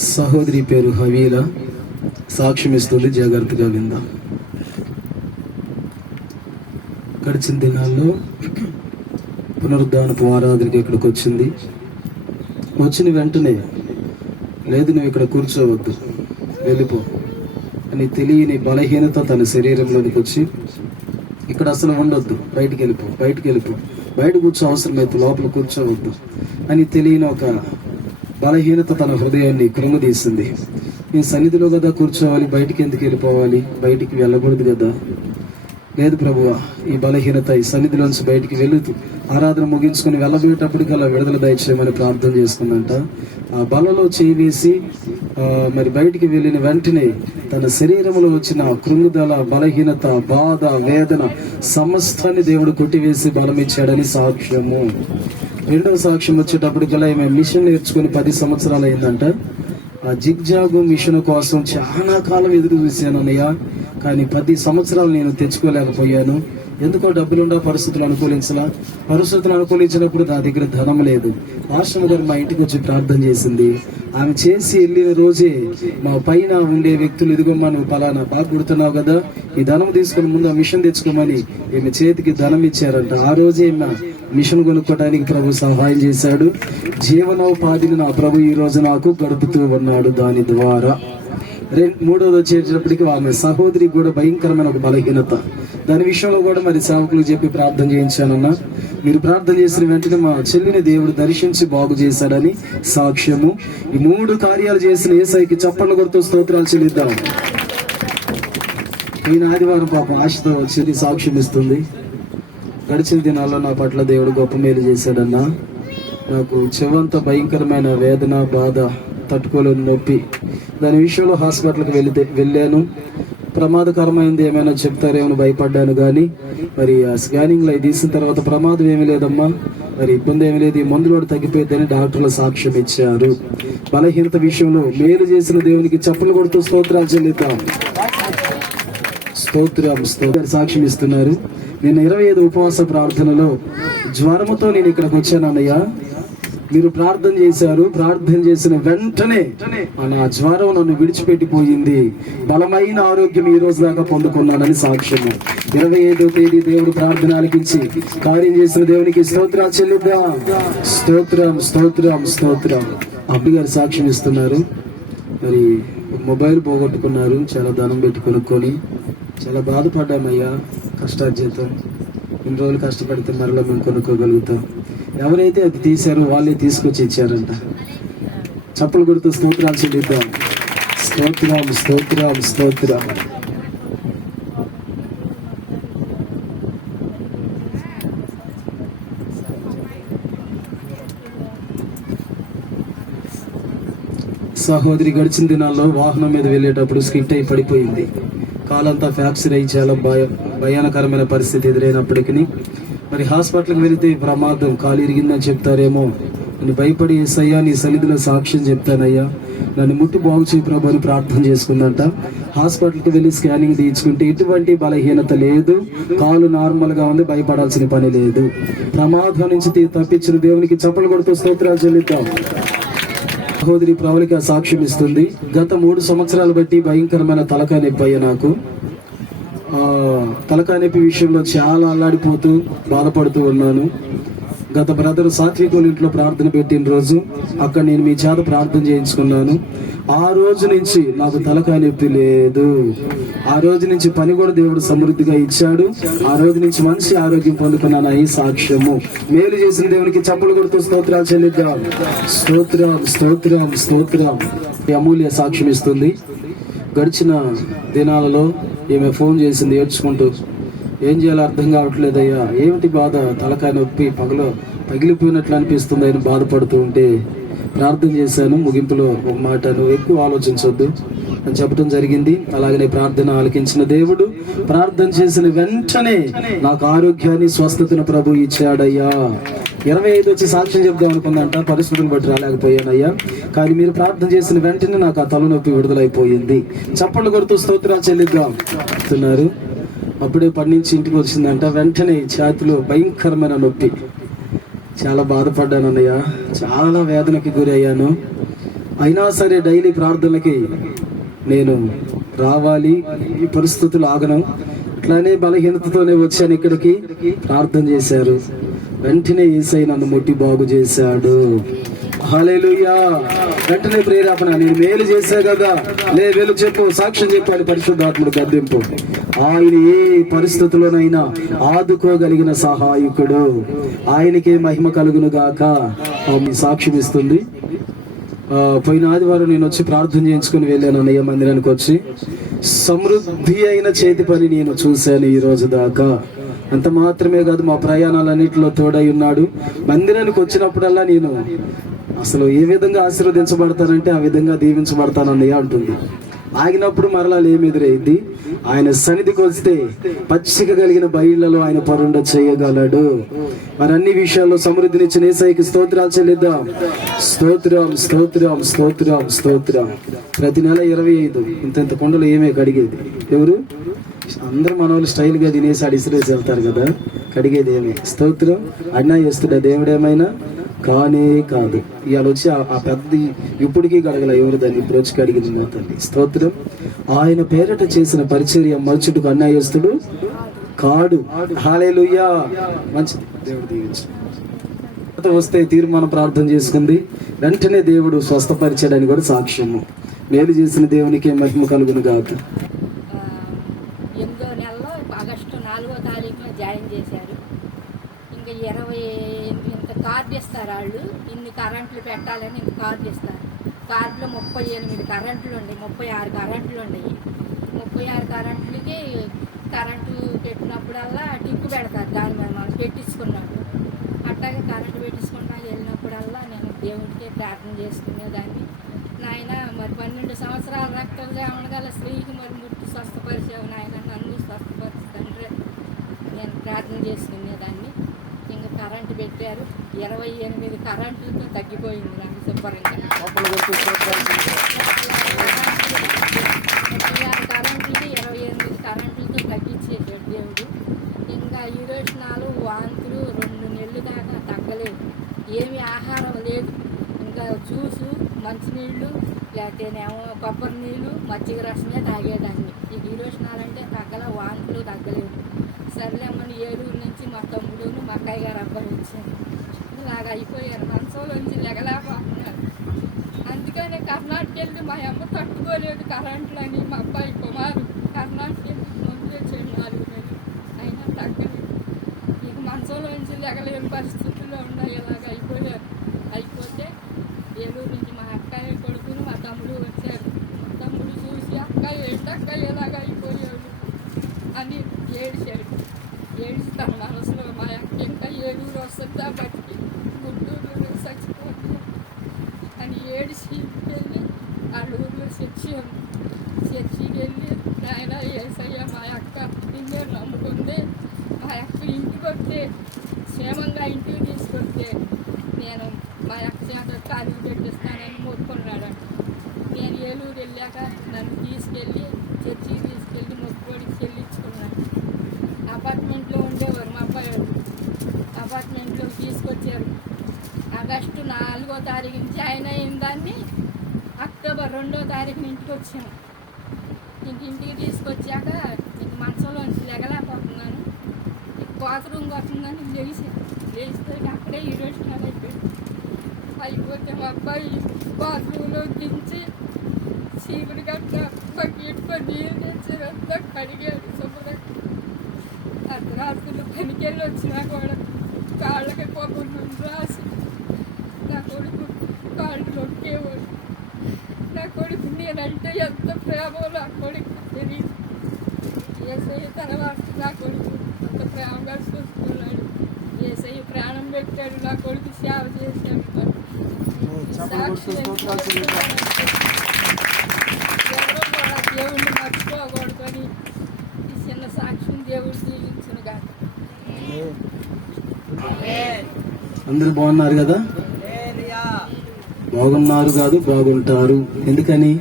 సహోదరి పేరు హవీల సాక్ష్యం ఇస్తుంది, జాగ్రత్తగా విందాం. గడిచిన దినాల్లో పునరుద్ధానపు ఆరాధనకి ఇక్కడికి వచ్చింది. వచ్చిన వెంటనే లేదు నువ్వు ఇక్కడ కూర్చోవద్దు, వెళ్ళిపో అని తెలియని బలహీనత తన శరీరంలోనికి వచ్చి ఇక్కడ అసలు ఉండొద్దు, బయటికి వెళ్ళిపో, బయట కూర్చో, అవసరమైతే లోపల కూర్చోవద్దు అని తెలియని ఒక బలహీనత తన హృదయాన్ని కృంగదీసింది. నేను సన్నిధిలో కదా కూర్చోవాలి, బయటికి ఎందుకు వెళ్ళిపోవాలి, బయటికి వెళ్ళకూడదు కదా. లేదు ప్రభువా, ఈ బలహీనత ఈ సన్నిధిలోంచి బయటికి వెళుతూ ఆరాధన ముగించుకొని వెళ్ళబోయేటప్పటికల్లా విడుదల దయచేయమని ప్రార్థన చేసుకుందంట. ఆ బలలో చేయి వేసి మరి బయటికి వెళ్ళిన వెంటనే తన శరీరంలో వచ్చిన కృంగుదల, బలహీనత, బాధ, వేదన సమస్తాన్ని దేవుడు కొట్టివేసి బలం ఇచ్చాడని సాక్ష్యము. రెండవ సాక్ష్యం వచ్చేటప్పటికల్లా ఈమె మిషన్ నేర్చుకుని 10 సంవత్సరాలు అయిందంట. ఆ జిగ్జాగు మిషన్ కోసం చాలా కాలం ఎదురు చూశాను అన్నయ్య, కానీ 10 సంవత్సరాలు నేను తెచ్చుకోలేకపోయాను. ఎందుకో డబ్బులుండా పరిస్థితులు అనుకూలించినప్పుడు నా దగ్గర ధనం లేదు. ఆశ్రమ గారు మా ఇంటికి వచ్చి ప్రార్థన చేసింది. ఆమె చేసి వెళ్ళిన రోజే మా పైన ఉండే వ్యక్తులు, ఇదిగోమ్మా నువ్వు పలానా బాగా కుడుతున్నావు కదా, ఈ ధనం తీసుకుని ముందు ఆ మిషన్ తెచ్చుకోమని ఈమె చేతికి ధనం ఇచ్చారంట. ఆ రోజే మిషన్ కొనుక్కోవడానికి ప్రభు సహాయం చేశాడు. జీవనోపాధిని నా ప్రభు ఈ రోజు నాకు గడుపుతూ ఉన్నాడు దాని ద్వారా. మూడోది వచ్చేటప్పటికి ఆమె సహోదరికి కూడా భయంకరమైన ఒక బలహీనత. దాని విషయంలో కూడా మరి సేవకులు చెప్పి ప్రార్థన చేయించానన్నా. మీరు ప్రార్థన చేసిన వెంటనే మా చెల్లిని దేవుడు దర్శించి బాగు చేశాడని సాక్ష్యము. ఈ 3 కార్యాలు చేసిన యేసయ్యకి చప్పట్లు కొడుతూ స్తోత్రాలు చెల్లిద్దాం. ఈయన ఆదివారం పాపం ఆశతో వచ్చి సాక్ష్యం ఇస్తుంది. గడిచిన దినాల్లో నా పట్ల దేవుడు గొప్ప మేలు చేశాడన్నా. నాకు చెవంత భయంకరమైన వేదన, బాధ, తట్టుకోలేని నొప్పి. దాని విషయంలో హాస్పిటల్కి వెళ్ళాను. ప్రమాదకరమైంది ఏమైనా చెప్తారేమో భయపడ్డాను, కానీ మరి ఆ స్కానింగ్లో అవి తీసిన తర్వాత ప్రమాదం ఏమీ లేదమ్మా, మరి ఇబ్బంది ఏమీ లేదు, ఈ మందులో తగ్గిపోయిందని డాక్టర్లు సాక్ష్యం ఇచ్చారు. బలహీనత విషయంలో మేలు చేసిన దేవునికి చప్పలు కొడుతూ స్తోత్రాలు చెల్లిద్దాం. స్తోత్రం సాక్ష్యం ఇస్తున్నారు. నేను 25 ఉపవాస ప్రార్థనలో జ్వరముతో నేను ఇక్కడికి వచ్చాను అన్నయ్య. మీరు ప్రార్థన చేశారు, ప్రార్థన చేసిన వెంటనే నా జ్వరం నన్ను విడిచిపెట్టిపోయింది. బలమైన ఆరోగ్యం ఈ రోజు దాకా పొందుకున్నానని సాక్ష్యము. 25వ తేదీ దేవుడు ప్రార్థన ఆలకించి కార్యం చేసిన దేవునికి స్తోత్రాలు చెల్లిద్దాం. స్తోత్రం స్తోత్రం స్తోత్రం. అబ్బి గారు సాక్ష్యం ఇస్తున్నారు. మరి మొబైల్ పోగొట్టుకున్నారు, చాలా ధనం పెట్టి కొనుక్కొని. చాలా బాధపడ్డామయ్యా. కష్టార్జితం ఇన్ని రోజులు కష్టపడితే మరలా మేము కొనుక్కోగలుగుతాం. ఎవరైతే అది తీశారో వాళ్ళే తీసుకొచ్చి ఇచ్చారంట. చప్పలు కొడుతూ స్తోత్రాలు చెల్లిద్దాం. స్తోత్రం స్తోత్రం స్తోత్రం. సహోదరి గడిచిన దినాల్లో వాహనం మీద వెళ్ళేటప్పుడు స్కిట్ అయి పడిపోయింది. కాలంతా ఫ్రాక్చర్ అయ్యి చాలా భయానకరమైన పరిస్థితి ఎదురైనప్పటికీ మరి హాస్పిటల్కి వెళితే ప్రమాదం, కాలు ఇరిగిందని చెప్తారేమో నేను భయపడి యేసయ్యా నీ సన్నిధిలో సాక్ష్యం చెప్తానయ్యా, నన్ను ముట్టి బాగు చేయి ప్రభు అని ప్రార్థన చేసుకుందంట. హాస్పిటల్కి వెళ్ళి స్కానింగ్ తీయించుకుంటే ఎటువంటి బలహీనత లేదు, కాలు నార్మల్గా ఉంది, భయపడాల్సిన పని లేదు. ప్రమాదం నుంచి తప్పించిన దేవునికి చప్పలు కొడుతూ స్తోత్రాలు చెల్లిద్దాం. సహోదరి ప్రవళిక సాక్ష్యం ఇస్తుంది. గత 3 సంవత్సరాలు బట్టి భయంకరమైన తలకాయ నొప్పి అయ్యా నాకు. తలకాయ నొప్పి విషయంలో చాలా అల్లాడిపోతూ బాధపడుతూ ఉన్నాను. గత బ్రదర్ సాత్విక్ ఇంట్లో ప్రార్థన పెట్టిన రోజు అక్కడ నేను మీ చేత ప్రార్థన చేయించుకున్నాను. ఆ రోజు నుంచి నాకు తలకాయ నొప్పి లేదు. ఆ రోజు నుంచి పని కూడా దేవుడు సమృద్ధిగా ఇచ్చాడు. ఆ రోజు నుంచి మంచి ఆరోగ్యం పొందుకున్నాను. ఈ సాక్ష్యము. మేలు చేసిన దేవునికి చప్పలు కొడుతూ స్తోత్రాలు చెల్లిద్దాం. స్తోత్రం స్తోత్రం స్తోత్రం. అమూల్య సాక్ష్యం ఇస్తుంది. గడిచిన దినాలలో ఈమె ఫోన్ చేసింది ఏడ్చుకుంటూ, ఏం చేయాలో అర్థం కావట్లేదయ్యా, ఏమిటి బాధ, తలకాయ నొప్పి పగిలిపోయినట్లు అనిపిస్తుంది అని బాధపడుతూ ఉంటే ప్రార్థన చేశాను. ముగింపులో ఒక మాట, నువ్వు ఎక్కువ ఆలోచించొద్దు అని చెప్పడం జరిగింది. అలాగనే ప్రార్థన ఆలకించిన దేవుడు ప్రార్థన చేసిన వెంటనే నాకు ఆరోగ్యాన్ని, స్వస్థతను ప్రభు ఇచ్చాడయ్యా. 25 వచ్చి సాక్ష్యం చెప్దాం అనుకుందంట, పరిస్థితులను బట్టి రాలేకపోయానయ్యా, కానీ మీరు ప్రార్థన చేసిన వెంటనే నాకు ఆ తలనొప్పి విడుదలైపోయింది. చప్పట్లు కొడుతూ స్తోత్రాలు చెల్లిద్దాం అంటున్నారు. అప్పుడే పని నుంచి ఇంటికి వచ్చిందంట. వెంటనే ఛాతిలో భయంకరమైన నొప్పి. చాలా బాధపడ్డాను అన్నయ్య, చాలా వేదనకి గురయ్యాను. అయినా సరే డైలీ ప్రార్థనలకి నేను రావాలి. ఈ పరిస్థితులు ఆగను. అట్లానే బలహీనతతోనే వచ్చాను ఇక్కడికి. ప్రార్థన చేశారు, వెంటనే యేసయ్య నన్ను ముట్టి బాగు చేశాడు. హల్లెలూయా. వెంటనే ప్రేరేపణ, నేను మేలు చేశా కదా, వెళ్ళు చెప్పు, సాక్ష్యం చెప్పాడు పరిశుద్ధాత్ముడు గద్దింపు. ఆయన ఏ పరిస్థితుల్లోనైనా ఆదుకోగలిగిన సహాయకుడు. ఆయనకే మహిమ కలుగును గాక. ఆమె సాక్ష్యం ఇస్తుంది. పోయిన ఆదివారం నేను వచ్చి ప్రార్థన చేయించుకుని వెళ్ళాను అన్నయ్య మందిరానికి వచ్చి. సమృద్ధి అయిన చేతి పని నేను చూశాను ఈ రోజు దాకా. అంత మాత్రమే కాదు, మా ప్రయాణాలన్నింటిలో తోడై ఉన్నాడు. మందిరానికి వచ్చినప్పుడల్లా నేను అసలు ఏ విధంగా ఆశీర్వదించబడతానంటే ఆ విధంగా దీవించబడతానన్నయ్య అంటుంది. ఆగినప్పుడు మరలా ఏమి ఎదురైంది? ఆయన సన్నిధికి వస్తే పచ్చిక కలిగిన బయళ్లలో ఆయన పరుండ చేయగలడు. మరి అన్ని విషయాల్లో సమృద్ధినిచ్చిన యేసయ్యకి స్తోత్రాలు చెల్లిద్దాం. స్తోత్రం, స్తోత్రం, స్తోత్రం, స్తోత్రం. ప్రతి నెల 25 ఇంత కొండలు ఏమే కడిగేది ఎవరు? అందరూ మన వాళ్ళు స్టైల్గా తినేసి అడిసిరేసి వెళ్తారు కదా, కడిగేది ఏమే? స్తోత్రం. అన్నా చేస్తున్నా దేవుడేమైనా కానే కాదు. ఇవాళ వచ్చి ఆ పెద్ద ఇప్పటికీ గడగల ఎవరు దాన్ని ఇప్పుడు వచ్చి కడిగింది నా తల్లి. స్తోత్రం. ఆయన పేరట చేసిన పరిచర్య మరుచుటకు అన్యాయస్తుడు కాడు. హల్లెలూయా. మంచి దేవుడు దీవించు. వస్తే తీర్మానం ప్రార్థన చేసుకుంది, వెంటనే దేవుడు స్వస్థపరిచాడని కూడా సాక్ష్యము. మేలు చేసిన దేవునికి మహిమ కలుగును గాక. 8వ నెలలో ఆగస్టు 4వ తారీఖున జాయిన్ చేశారు. ఇంకా 28 కార్డు ఇస్తారు వాళ్ళు. ఇన్ని కరెంట్లు పెట్టాలని ఇంక కార్డు ఇస్తారు. కార్డులో 38 కరెంట్లు ఉన్నాయి, 36 కరెంట్లు ఉన్నాయి. 36 కరెంట్లకి కరెంటు పెట్టినప్పుడల్లా టిక్కు పెడతారు దాని మీద మనం పెట్టించుకున్నప్పుడు. అట్లాగే కరెంటు పెట్టించుకుంటా వెళ్ళినప్పుడల్లా నేను దేవుడికే ప్రార్థన చేసుకునేదాన్ని. నాయన మరి 12 సంవత్సరాల రక్తంగా ఉండగల స్త్రీకి మరి ముట్టి స్వస్థపరిచావు నాయన, నన్ను స్వస్థపరిస్తే నేను ప్రార్థన చేసుకునేదాన్ని. ఇంకా కరెంటు పెట్టారు. 28 కరెంట్లతో తగ్గిపోయింది నాకు శుభ్రంగా. 36 కరెంట్లకి 28 కరెంట్లతో తగ్గించేసాడు దేవుడు. ఇంకా ఈరోజనాలు వాంతులు 2 నెలలు దాకా తగ్గలేదు. ఏమి ఆహారం లేదు. ఇంకా జ్యూసు, మంచినీళ్ళు, లేకపోతేనేమో కొబ్బరి నీళ్ళు, మజ్జిగ రసమే తాగేదాన్ని. ఈ ఈరోజనాలంటే తగ్గల, వాంతులు తగ్గలేదు. సర్లేమని ఏలూరు నుంచి మా తమ్ముడును మా అక్కయ్య గారు అబ్బాయి వచ్చారు. ఇలాగ అయిపోయారు, మంచంలోంచి లెగలేకపోతున్నారు. అందుకనే కర్ణాటక వెళ్ళి మా అమ్మ తట్టుకోలేదు కరెంట్లని. మా అబ్బాయి కుమారు కర్ణాటక వెళ్ళి మందు వచ్చాడు 4 నెలలు, అయినా తగ్గలేదు. ఇక మంచంలోంచి లెగలేని పరిస్థితుల్లో ఉన్నాయి. ఇలాగ అయిపోయారు. అయిపోతే ఏలూరు నుంచి మా అక్కయ్య కొడుకుని మా తమ్ముడు వచ్చారు. మా తమ్ముడు చూసి అక్కయ్య ఏంటక్కయ్య ఇలాగ అయిపోయాడు అని ఏడిచాడు. ఏడుస్తాను మనసులో, మా అక్క ఇంకా ఏలూరు వస్తుందా బట్టి గుంటూరు చచ్చిపోతుంది అని ఏడిచి వెళ్ళి వాళ్ళ ఊర్లో చర్చికి వెళ్ళి నాయన యేసయ్య మా అక్క నిన్నే నమ్ముకుంది, మా అక్క ఇంటికి వస్తే క్షేమంగా ఇంటికి తీసుకొస్తే నేను మా అక్క చేత కాలు పెట్టిస్తానని మొక్కుకున్నాడు. నేను ఏలూరు వెళ్ళాక నన్ను తీసుకెళ్ళి చర్చికి తీసుకెళ్ళి మొక్కుబడికి చెల్లించుకున్నాను. అపార్ట్మెంట్లో ఉండేవారు మా అబ్బాయి. అపార్ట్మెంట్లో తీసుకొచ్చారు. ఆగస్టు 4వ తారీఖు నుంచి జాయిన్ అయిన దాన్ని అక్టోబర్ 2వ తారీఖున ఇంటికి వచ్చాను. ఇంటికి తీసుకొచ్చాక ఇంక మంచంలోంచి లెగలేకపోతున్నాను. బాత్రూమ్ వస్తుందని లేస్తే అక్కడే ఈరోజు అయిపోతే మా అబ్బాయి బాత్రూంలో దించి చీపురు గట్ట బకెట్తో నీళ్ళు తెచ్చి అంతా కడిగాడు శుభ్రంగా. అర్ధరాత్రులు పనికెళ్ళి వచ్చినా కూడా కాళ్ళకి పొగలు రాసి నా కొడుకు కాళ్ళు నొక్కేవాడు. నా కొడుకు నేనంటే ఎంత ప్రేమో నా కొడుకు తెలియదు. యేసయ్య తర్వాత నా కొడుకు అంత ప్రేమగా చూసుకున్నాడు. యేసయ్య ప్రాణం పెట్టాడు, నా కొడుకు సేవ చేశాడు. ఎవరో కూడా దేవుణ్ణి మర్చిపోకూడదని ఈ చిన్న సాక్ష్యం దేవుడు జీవించును కాదు. అందరూ బాగున్నారు కదా? బాగున్నారు కాదు, బాగుంటారు. ఎందుకని?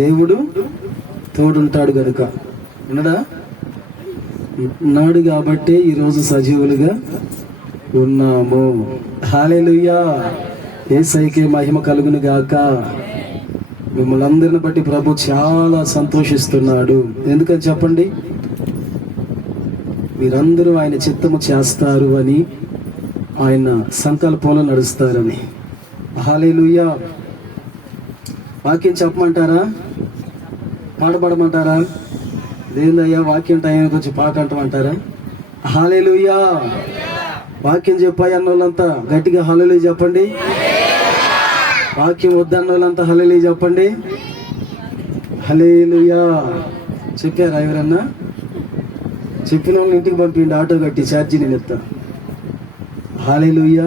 దేవుడు తోడుంటాడు కనుక. ఉన్నాడా? ఉన్నాడు కాబట్టే ఈరోజు సజీవులుగా ఉన్నాము. హల్లెలూయా. యేసయ్యకే మహిమ కలుగును గాక. మిమ్మల్ని అందరిని బట్టి ప్రభు చాలా సంతోషిస్తున్నాడు. ఎందుకని చెప్పండి? మీరందరూ ఆయన చిత్తము చేస్తారు అని, ఆయన సంకల్పంలో నడుస్తారని. హల్లెలూయా. వాక్యం చెప్పమంటారా? పాడబడమంటారా? ఏందయ్యా వాక్యం టైంకి వచ్చి పాట అంటామంటారా? హల్లెలూయా. వాక్యం చెప్పాయి అన్న వాళ్ళంతా గట్టిగా హల్లెలూయా చెప్పండి. వాక్యం వద్దన్న వాళ్ళంతా హల్లెలూయా చెప్పండి. హల్లెలూయా. చెప్పారా ఎవరన్నా? చెప్పిన వాళ్ళని ఇంటికి పంపిండి, ఆటో కట్టి ఛార్జీ నేను ఎత్తా. హల్లెలూయా.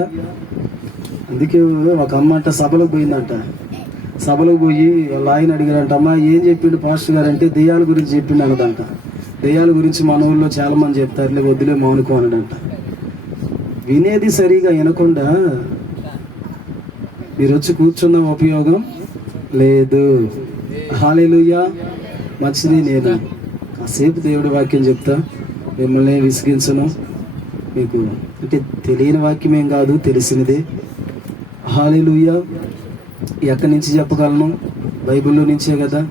అందుకే ఒక అమ్మ అంట సభలోకి పోయిందంట. సభలోకి పోయి వాళ్ళ ఆయన అడిగారంట, అమ్మ ఏం చెప్పిండు పాస్టర్ గారు అంటే, దెయ్యాల గురించి చెప్పిండు అన్నదంట. దెయ్యాల గురించి మన ఊళ్ళో చాలా మంది చెప్తారులే, వద్దులే మౌనుకో అన్నాడంట. వినేది సరిగా వినకుండా మీరు వచ్చి కూర్చున్న ఉపయోగం లేదు. హల్లెలూయా. మంచిది. నేను కాసేపు దేవుడి వాక్యం చెప్తా, మిమ్మల్ని విసిగించను. మీకు అంటే తెలియని వాక్యం ఏం కాదు, తెలిసినదే. హల్లెలూయా. ఎక్కడి నుంచి చెప్పగలను? బైబిల్లో నుంచే కదా.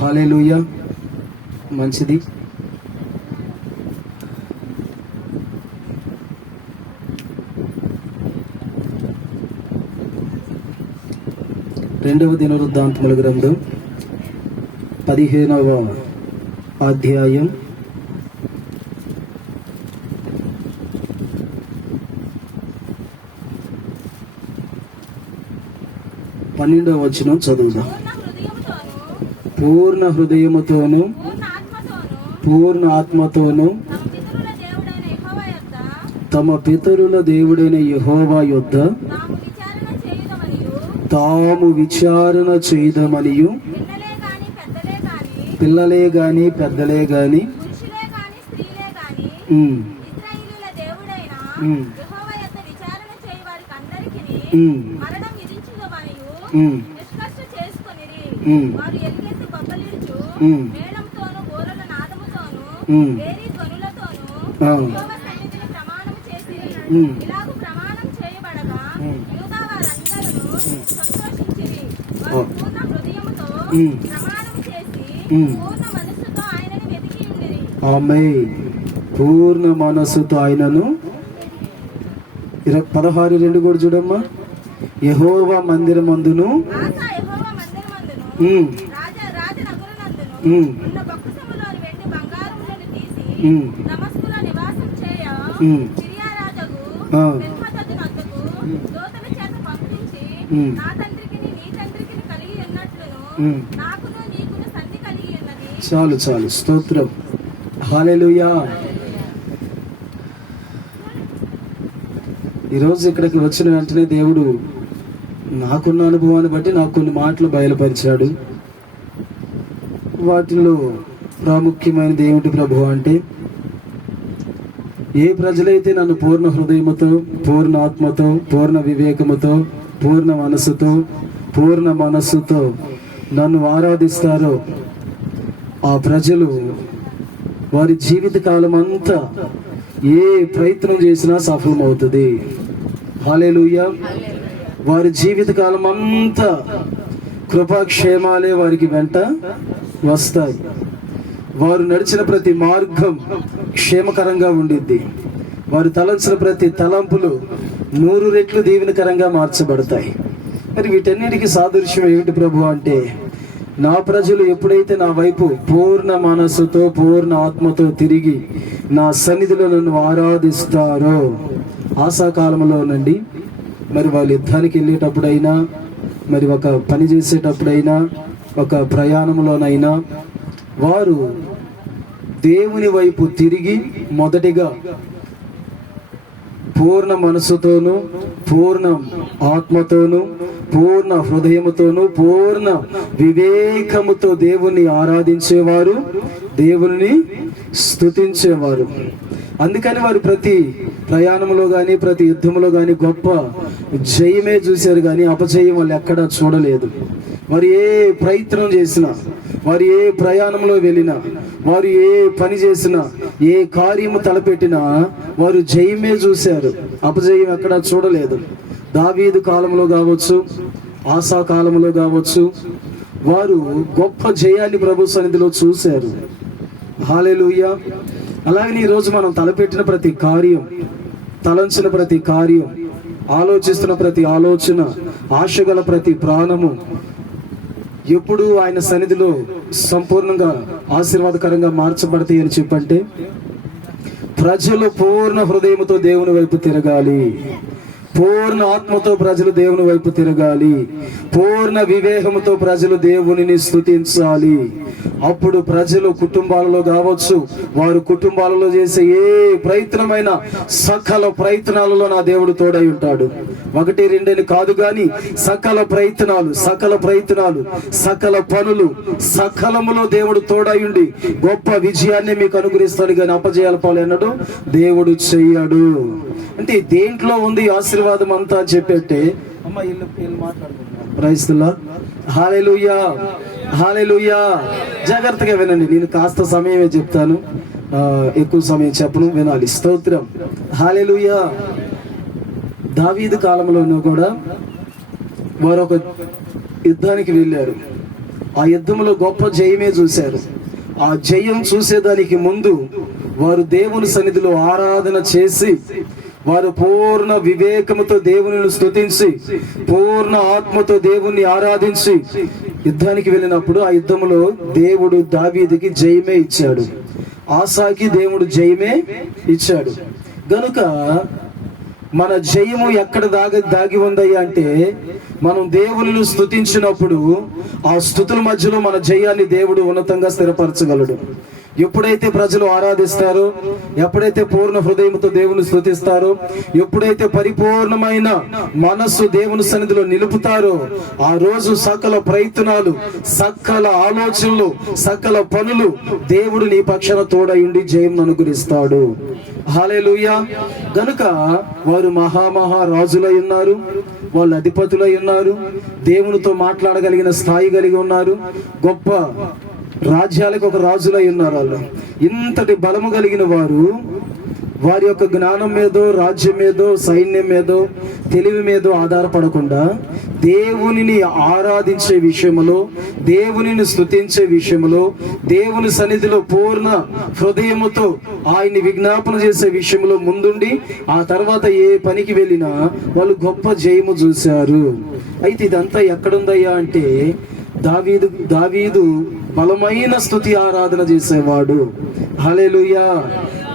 హల్లెలూయా. మంచిది. రెండవ దినవృత్తాంతముల గ్రంథం 15వ అధ్యాయం 12వ వచనం చదువుదాం. పూర్ణ హృదయముతోను పూర్ణ ఆత్మతోను తమ పితరుల దేవుడైన యెహోవా యొద్ద తాము విచారణ చేయదమనియు, పిల్లలే గాని పెద్దలే గాని ఆమేన్. పూర్ణ మనస్సుతో ఆయనను 16:2 కూడా చూడమ్మా. యెహోవా మందిరమందును చాలు చాలు. స్తోత్రం. హల్లెలూయా. ఈరోజు ఇక్కడికి వచ్చిన వెంటనే దేవుడు నాకున్న అనుభవాన్ని బట్టి నాకు కొన్ని మాటలు బయలుపరిచాడు. వాటిలో ప్రాముఖ్యమైనది ఏమిటి ప్రభు అంటే, ఏ ప్రజలైతే నన్ను పూర్ణ హృదయముతో, పూర్ణ ఆత్మతో, పూర్ణ వివేకముతో, పూర్ణ మనస్సుతో నన్ను ఆరాధిస్తారో ఆ ప్రజలు వారి జీవిత కాలం అంతా ఏ ప్రయత్నం చేసినా సఫలమవుతుంది. హల్లెలూయా. వారి జీవిత కాలం అంతా కృపాక్షేమాలే వారికి వెంట వస్తాయి. వారు నడిచిన ప్రతి మార్గం క్షేమకరంగా ఉండిద్ది. వారు తలంచిన ప్రతి తలంపులు 100 రెట్లు దీవెనకరంగా మార్చబడతాయి. మరి వీటన్నిటికీ సాదృశ్యం ఏమిటి ప్రభు అంటే, నా ప్రజలు ఎప్పుడైతే నా వైపు పూర్ణ మనస్సుతో, పూర్ణ ఆత్మతో తిరిగి నా సన్నిధిలో నన్ను ఆరాధిస్తారో, ఆశాకాలంలోనండి, మరి వాళ్ళు యుద్ధానికి వెళ్ళేటప్పుడైనా, మరి ఒక పని చేసేటప్పుడైనా, ఒక ప్రయాణంలోనైనా వారు దేవుని వైపు తిరిగి మొదటిగా పూర్ణ మనసుతోనూ, పూర్ణ ఆత్మతోనూ, పూర్ణ హృదయముతోనూ, పూర్ణ వివేకముతో దేవుణ్ణి ఆరాధించేవారు, దేవుని స్తుతించేవారు. అందుకని వారు ప్రతి ప్రయాణంలో కానీ, ప్రతి యుద్ధంలో కానీ గొప్ప జయమే చూశారు, కానీ అపజయం వాళ్ళు ఎక్కడా చూడలేదు. వారు ఏ ప్రయత్నం చేసినా, వారు ఏ ప్రయాణంలో వెళ్ళినా, వారు ఏ పని చేసినా, ఏ కార్యము తలపెట్టినా వారు జయమే చూశారు, అపజయం ఎక్కడా చూడలేదు. దావీదు కాలంలో కావచ్చు, ఆసా కాలంలో కావచ్చు, వారు గొప్ప జయాన్ని ప్రభు సన్నిధిలో చూశారు. హల్లెలూయా. అలాగే ఈరోజు మనం తలపెట్టిన ప్రతి కార్యం, తలంచిన ప్రతి కార్యం, ఆలోచిస్తున్న ప్రతి ఆలోచన, ఆశగల ప్రతి ప్రాణము ఎప్పుడు ఆయన సన్నిధిలో సంపూర్ణంగా ఆశీర్వాదకరంగా మార్చబడతాయి అని చెప్పంటే, ప్రజలు పూర్ణ హృదయంతో దేవుని వైపు తిరగాలి, పూర్ణ ఆత్మతో ప్రజలు దేవుని వైపు తిరగాలి, పూర్ణ వివేకముతో ప్రజలు దేవునిని స్తుతించాలి. అప్పుడు ప్రజలు కుటుంబాలలో కావచ్చు, వారు కుటుంబాలలో చేసే ఏ ప్రయత్నమైన సకల ప్రయత్నాలలో నా దేవుడు తోడై ఉంటాడు. 1, 2 కాదు కానీ సకల ప్రయత్నాలు, సకల పనులు, సకలములో దేవుడు తోడై ఉండి గొప్ప విజయాన్ని మీకు అనుగ్రహిస్తాడు. కానీ అపజయాల పాలు ఎన్నడూ దేవుడు చెయ్యడు. అంటే దేంట్లో ఉంది ఆశీర్వాదం అంతా అని చెప్పేటే, అమ్మ ఇల్లు మాట్లాడుకుంటున్నాను. Praise the Lord. Hallelujah, hallelujah. జాగ్రత్తగా వినండి, నేను కాస్త సమయమే చెప్తాను, ఎక్కువ సమయం చెప్పను, వినాలి. స్తోత్రం. హల్లెలూయా. దావీదు కాలంలోనూ కూడా వారు ఒక యుద్ధానికి వెళ్ళారు. ఆ యుద్ధంలో గొప్ప జయమే చూశారు. ఆ జయం చూసేదానికి ముందు వారు దేవుని సన్నిధిలో ఆరాధన చేసి, వారు పూర్ణ వివేకముతో దేవుని స్తుతించి, పూర్ణ ఆత్మతో దేవుణ్ణి ఆరాధించి యుద్ధానికి వెళ్ళినప్పుడు ఆ యుద్ధంలో దేవుడు దావీదుకి జయమే ఇచ్చాడు, ఆసాకి దేవుడు జయమే ఇచ్చాడు. గనుక మన జయము ఎక్కడ దాగి ఉందయ్యా అంటే, మనం దేవుని స్తుతించినప్పుడు ఆ స్తుతుల మధ్యలో మన జయాన్ని దేవుడు ఉన్నతంగా స్థిరపరచగలడు. ఎప్పుడైతే ప్రజలు ఆరాధిస్తారో, ఎప్పుడైతే పూర్ణ హృదయంతో దేవుని స్తుతిస్తారో, ఎప్పుడైతే పరిపూర్ణమైన మనస్సు దేవుని సన్నిధిలో నిలుపుతారో, ఆ రోజు సకల ప్రయత్నాలు, సకల ఆలోచనలు, సకల పనులు దేవుడు నీ పక్షాన తోడయుండి జయం అనుగ్రహిస్తాడు. హల్లెలూయా. గనుక వారు మహారాజులై ఉన్నారు, వాళ్ళు అధిపతులై ఉన్నారు, దేవునితో మాట్లాడగలిగిన స్థాయి కలిగి ఉన్నారు, గొప్ప రాజ్యాలకు ఒక రాజులై ఉన్నారు. వాళ్ళు ఇంతటి బలము కలిగిన వారు వారి యొక్క జ్ఞానం మీదో, రాజ్యం మీదో, సైన్యం మీదో, తెలివి మీదో ఆధారపడకుండా దేవునిని ఆరాధించే విషయంలో, దేవునిని స్తుతించే విషయంలో, దేవుని సన్నిధిలో పూర్ణ హృదయముతో ఆయన్ని విజ్ఞాపన చేసే విషయంలో ముందుండి ఆ తర్వాత ఏ పనికి వెళ్ళినా వాళ్ళు గొప్ప జయము చూశారు. అయితే ఇదంతా ఎక్కడుందయ్యా అంటే, దావీదు బలమైన స్తుతి ఆరాధన చేసేవాడు. హల్లెలూయా.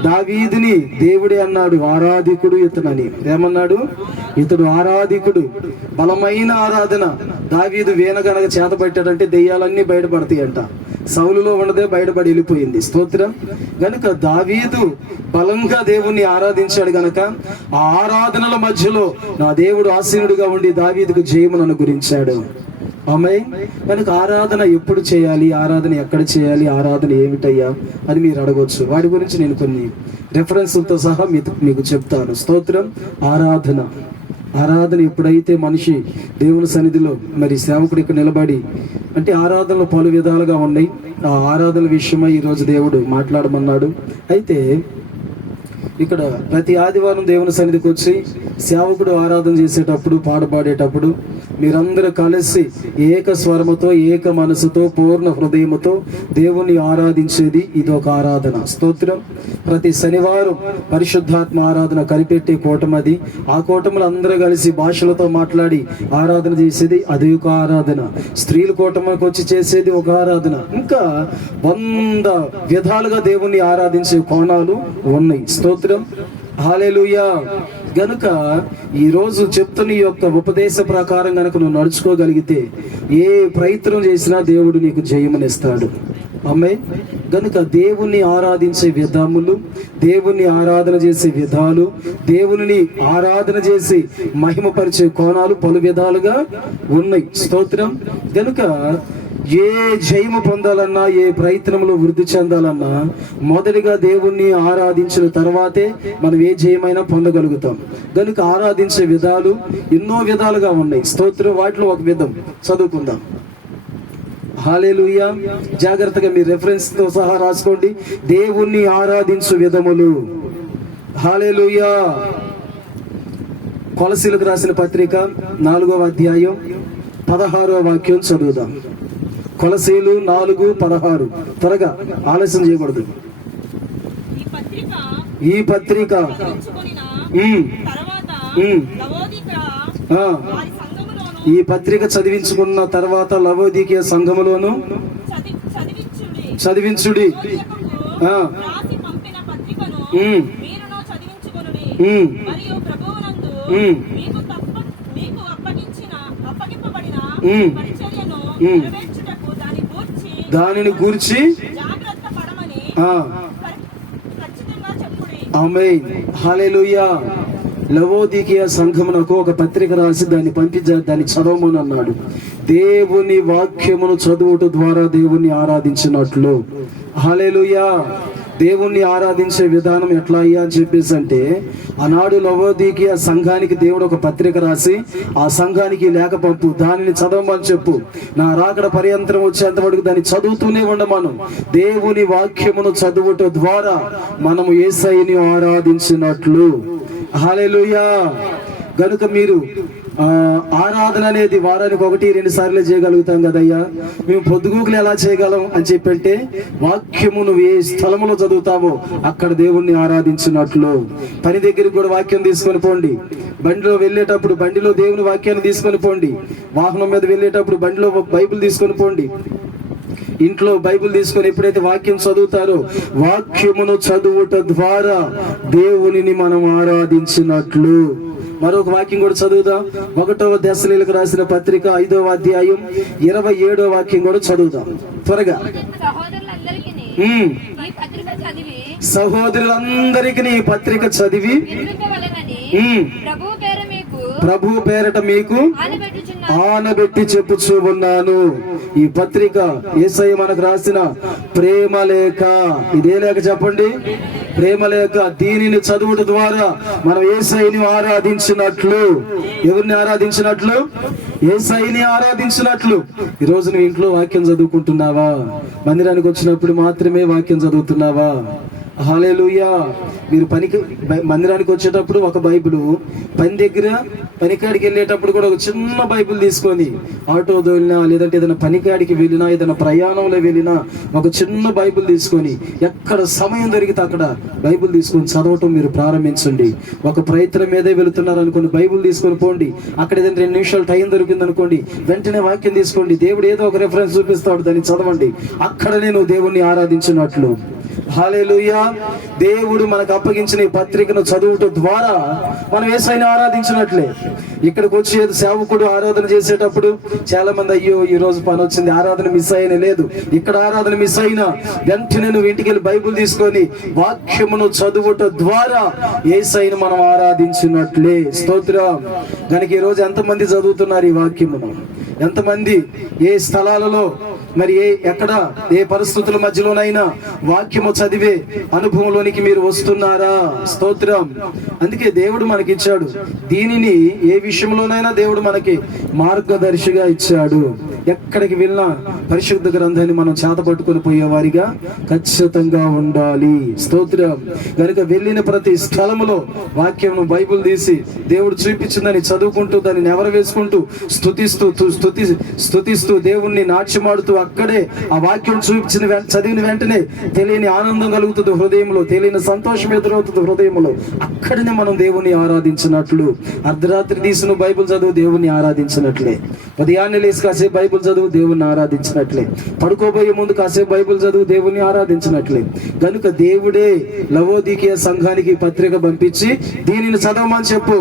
దావీదుని దేవుడే అన్నాడు ఆరాధికుడు ఇతనని. ఏమన్నాడు? ఇతడు ఆరాధికుడు, బలమైన ఆరాధన. దావీదు వీణ గనక చేతబట్టాడంటే దెయ్యాలన్నీ బయటపడతాయి అంట. సౌలులో ఉన్నదే బయటపడి వెళ్ళిపోయింది. స్తోత్రం. గనుక దావీదు బలంగా దేవుణ్ణి ఆరాధించాడు గనక ఆ ఆరాధనల మధ్యలో నా దేవుడు ఆసీనుడిగా ఉండి దావీదుకు జయమును అనుగ్రహించాడు. ఆమేన్. కనుక ఆరాధన ఎప్పుడు చేయాలి, ఆరాధన ఎక్కడ చేయాలి, ఆరాధన ఏమిటయ్యా అని మీరు అడగవచ్చు. వాటి గురించి నేను కొన్ని రెఫరెన్స్లతో సహా మీకు చెప్తాను. స్తోత్రం. ఆరాధన ఎప్పుడైతే మనిషి దేవుని సన్నిధిలో, మరి సేవకుడు ఇక్కడ నిలబడి, అంటే ఆరాధనలు పలు విధాలుగా ఉన్నాయి. ఆ ఆరాధన విషయమై ఈరోజు దేవుడు మాట్లాడమన్నాడు. అయితే ఇక్కడ ప్రతి ఆదివారం దేవుని సన్నిధికి వచ్చి సేవకుడు ఆరాధన చేసేటప్పుడు, పాడేటప్పుడు మీరందరూ కలిసి ఏక స్వరముతో, ఏక మనసుతో, పూర్ణ హృదయముతో దేవుణ్ణి ఆరాధించేది ఇది ఒక ఆరాధన. స్తోత్రం. ప్రతి శనివారం పరిశుద్ధాత్మ ఆరాధన కనిపెట్టే కూటమది. ఆ కూటములు అందరూ కలిసి భాషలతో మాట్లాడి ఆరాధన చేసేది అది ఒక ఆరాధన. స్త్రీల కూటమికి వచ్చి చేసేది ఒక ఆరాధన. ఇంకా 100 విధాలుగా దేవుణ్ణి ఆరాధించే కోణాలు ఉన్నాయి. స్తోత్రం. హల్లెలూయా. గనుక ఈరోజు చెప్తున్న ఈ యొక్క ఉపదేశ ప్రకారం గనుక నువ్వు నడుచుకోగలిగితే ఏ ప్రయత్నం చేసినా దేవుడు నీకు జయమునిస్తాడు. ఆమేన్. గనుక దేవుణ్ణి ఆరాధించే విధాములు, దేవుణ్ణి ఆరాధన చేసే విధాలు, దేవుని ఆరాధన చేసి మహిమపరిచే కోణాలు పలు విధాలుగా ఉన్నాయి. స్తోత్రం. గనుక ఏ జయము పొందాలన్నా, ఏ ప్రయత్నంలో వృద్ధి చెందాలన్నా మొదటిగా దేవుణ్ణి ఆరాధించిన తర్వాతే మనం ఏ జయమైనా పొందగలుగుతాం. కనుక ఆరాధించే విధాలు ఎన్నో విధాలుగా ఉన్నాయి. స్తోత్రం. వాటిలో ఒక విధం చదువుకుందాం. హల్లెలూయా. జాగ్రత్తగా మీ రెఫరెన్స్ తో సహా రాసుకోండి. దేవుణ్ణి ఆరాధించు విధములు. హల్లెలూయా. కొలసీలకు రాసిన పత్రిక 4వ అధ్యాయం 16వ వాక్యం చదువుదాం. కొలసీలు 4:16. త్వరగా, ఆలస్యం చేయకూడదు. ఈ పత్రిక ఈ పత్రిక చదివించుకున్న తర్వాత లవోదికీయ సంఘములోను చదివించుడి. దానిని గూర్చి ఆమేన్, హల్లెలూయా. లవోదికీయ సంఘమునకు ఒక పత్రిక రాసి దాన్ని పంపించారు, దాన్ని చదవమని అన్నాడు. దేవుని వాక్యమును చదువుట ద్వారా దేవుణ్ణి ఆరాధించినట్లు. హల్లెలూయా. దేవుణ్ణి ఆరాధించే విధానం ఎట్లా అయ్యా అని చెప్పేసి అంటే, ఆనాడు లవోదికీయ సంఘానికి దేవుడు ఒక పత్రిక రాసి ఆ సంఘానికి లేఖ పంపు, దానిని చదవమని చెప్పు, నా రాకడ పర్యంతరం వచ్చేంత వరకు దాన్ని చదువుతూనే ఉండమను. దేవుని వాక్యమును చదువుట ద్వారా మనము యేసయ్యని ఆరాధించినట్లు. హల్లెలూయా. గనుక మీరు ఆరాధన అనేది వారానికి 1-2 సార్లు చేయగలుగుతాం కదయ్యా, మేము పొద్దుగూకులు ఎలా చేయగలం అని చెప్పంటే, వాక్యము నువ్వు ఏ స్థలములో చదువుతావో అక్కడ దేవుణ్ణి ఆరాధించినట్లు. పని దగ్గరికి కూడా వాక్యం తీసుకొని పోండి, బండిలో వెళ్ళేటప్పుడు బండిలో దేవుని వాక్యాన్ని తీసుకొని పోండి, వాహనం మీద వెళ్ళేటప్పుడు బండిలో బైబిల్ తీసుకొని పోండి, ఇంట్లో బైబిల్ తీసుకొని ఎప్పుడైతే వాక్యం చదువుతారో వాక్యమును చదువుట ద్వారా దేవునిని మనం ఆరాధించినట్లు. మరొక వాక్యం కూడా చదువుదాం. 1వ దశలోనికి రాసిన పత్రిక 5వ అధ్యాయం 27వ వాక్యం కూడా చదువుదాం త్వరగా. సహోదరులందరికీ ఈ పత్రిక చదివి ప్రభు పేరట మీకు ఆనబెట్టి చెప్పుచూ ఉన్నాను. ఈ పత్రిక యేసయ్య మనకు రాసిన ప్రేమ లేఖ. ఇదే లేఖ చెప్పండి, ప్రేమ లేఖ. దీనిని చదువుట ద్వారా మనం యేసయ్యని ఆరాధించినట్లు. ఎవరిని ఆరాధించినట్లు? యేసయ్యని ఆరాధించినట్లు. ఈ రోజు నువ్వు ఇంట్లో వాక్యం చదువుకుంటున్నావా? మందిరానికి వచ్చినప్పుడు మాత్రమే వాక్యం చదువుతున్నావా? హల్లెలూయా. మీరు మందిరానికి వచ్చేటప్పుడు ఒక బైబిల్, పని దగ్గర పనికాడికి వెళ్ళేటప్పుడు కూడా ఒక చిన్న బైబిల్ తీసుకొని, ఆటో దోలినా లేదంటే ఏదైనా పనికాడికి వెళ్ళినా ఏదైనా ప్రయాణంలో వెళ్ళినా ఒక చిన్న బైబిల్ తీసుకొని, ఎక్కడ సమయం దొరికితే అక్కడ బైబిల్ తీసుకొని చదవటం మీరు ప్రారంభించండి. ఒక ప్రయత్నం మీదే వెళుతున్నారు అనుకోండి, బైబిల్ తీసుకొని పోండి. అక్కడ ఏదైనా 2 నిమిషాలు టైం దొరికింది అనుకోండి, వెంటనే వాక్యం తీసుకోండి. దేవుడు ఏదో ఒక రెఫరెన్స్ చూపిస్తాడు, దాన్ని చదవండి. అక్కడనే నువ్వు దేవుణ్ణి ఆరాధించినట్లు. హల్లెలూయా. దేవుడు మనకు అప్పగించిన ఈ పత్రికను చదువుట ద్వారా మనం యేసయ్యని ఆరాధించినట్లే. ఇక్కడికి వచ్చి సేవకుడు ఆరాధన చేసేటప్పుడు చాలా మంది, అయ్యో ఈ రోజు పని వచ్చింది, ఆరాధన మిస్ అయినా లేదు. ఇక్కడ ఆరాధన మిస్ అయినా వెంటనే నువ్వు ఇంటికి వెళ్ళి బైబిల్ తీసుకొని వాక్యమును చదువుట ద్వారా యేసయ్యని మనం ఆరాధించినట్లే. స్తోత్రం. కనుక ఈ రోజు ఎంతమంది చదువుతున్నారు ఈ వాక్యమును? ఎంతమంది ఏ స్థలాలలో మరి ఎక్కడ ఏ పరిస్థితుల మధ్యలోనైనా వాక్యము చదివే అనుభవంలోనికి మీరు వస్తున్నారా? స్తోత్రం. అందుకే దేవుడు మనకి ఇచ్చాడు. దీనిని ఏ విషయంలోనైనా దేవుడు మనకి మార్గదర్శిగా ఇచ్చాడు. ఎక్కడికి వెళ్ళినా పరిశుద్ధ గ్రంథాన్ని మనం చేతపట్టుకొని పోయేవారిగా ఖచ్చితంగా ఉండాలి. స్తోత్రం. కనుక వెళ్ళిన ప్రతి స్థలములో వాక్యం బైబిల్ తీసి దేవుడు చూపించిందని చదువుకుంటూ దాన్ని నెవర వేసుకుంటూ స్తుతిస్తూ దేవుణ్ణి నాట్యమాడుతూ అక్కడే ఆ వాక్యం చూపించిన చదివిన వెంటనే తెలియని ఆనందం కలుగుతుంది హృదయంలో, తెలియని సంతోషం ఎదురవుతుంది హృదయంలో. అక్కడనే మనం దేవుణ్ణి ఆరాధించినట్లు. అర్ధరాత్రి తీసిన బైబిల్ చదువు దేవుణ్ణి ఆరాధించినట్లే. ఉదయాన్నే లేసి కాసేపు బైబిల్ చదువు దేవుణ్ణి ఆరాధించినట్లే. పడుకోబోయే ముందు కాసేపు బైబిల్ చదువు దేవుణ్ణి ఆరాధించినట్లే. కనుక దేవుడే లవోదికీయ సంఘానికి పత్రిక పంపించి దీనిని చదవమని చెప్పు.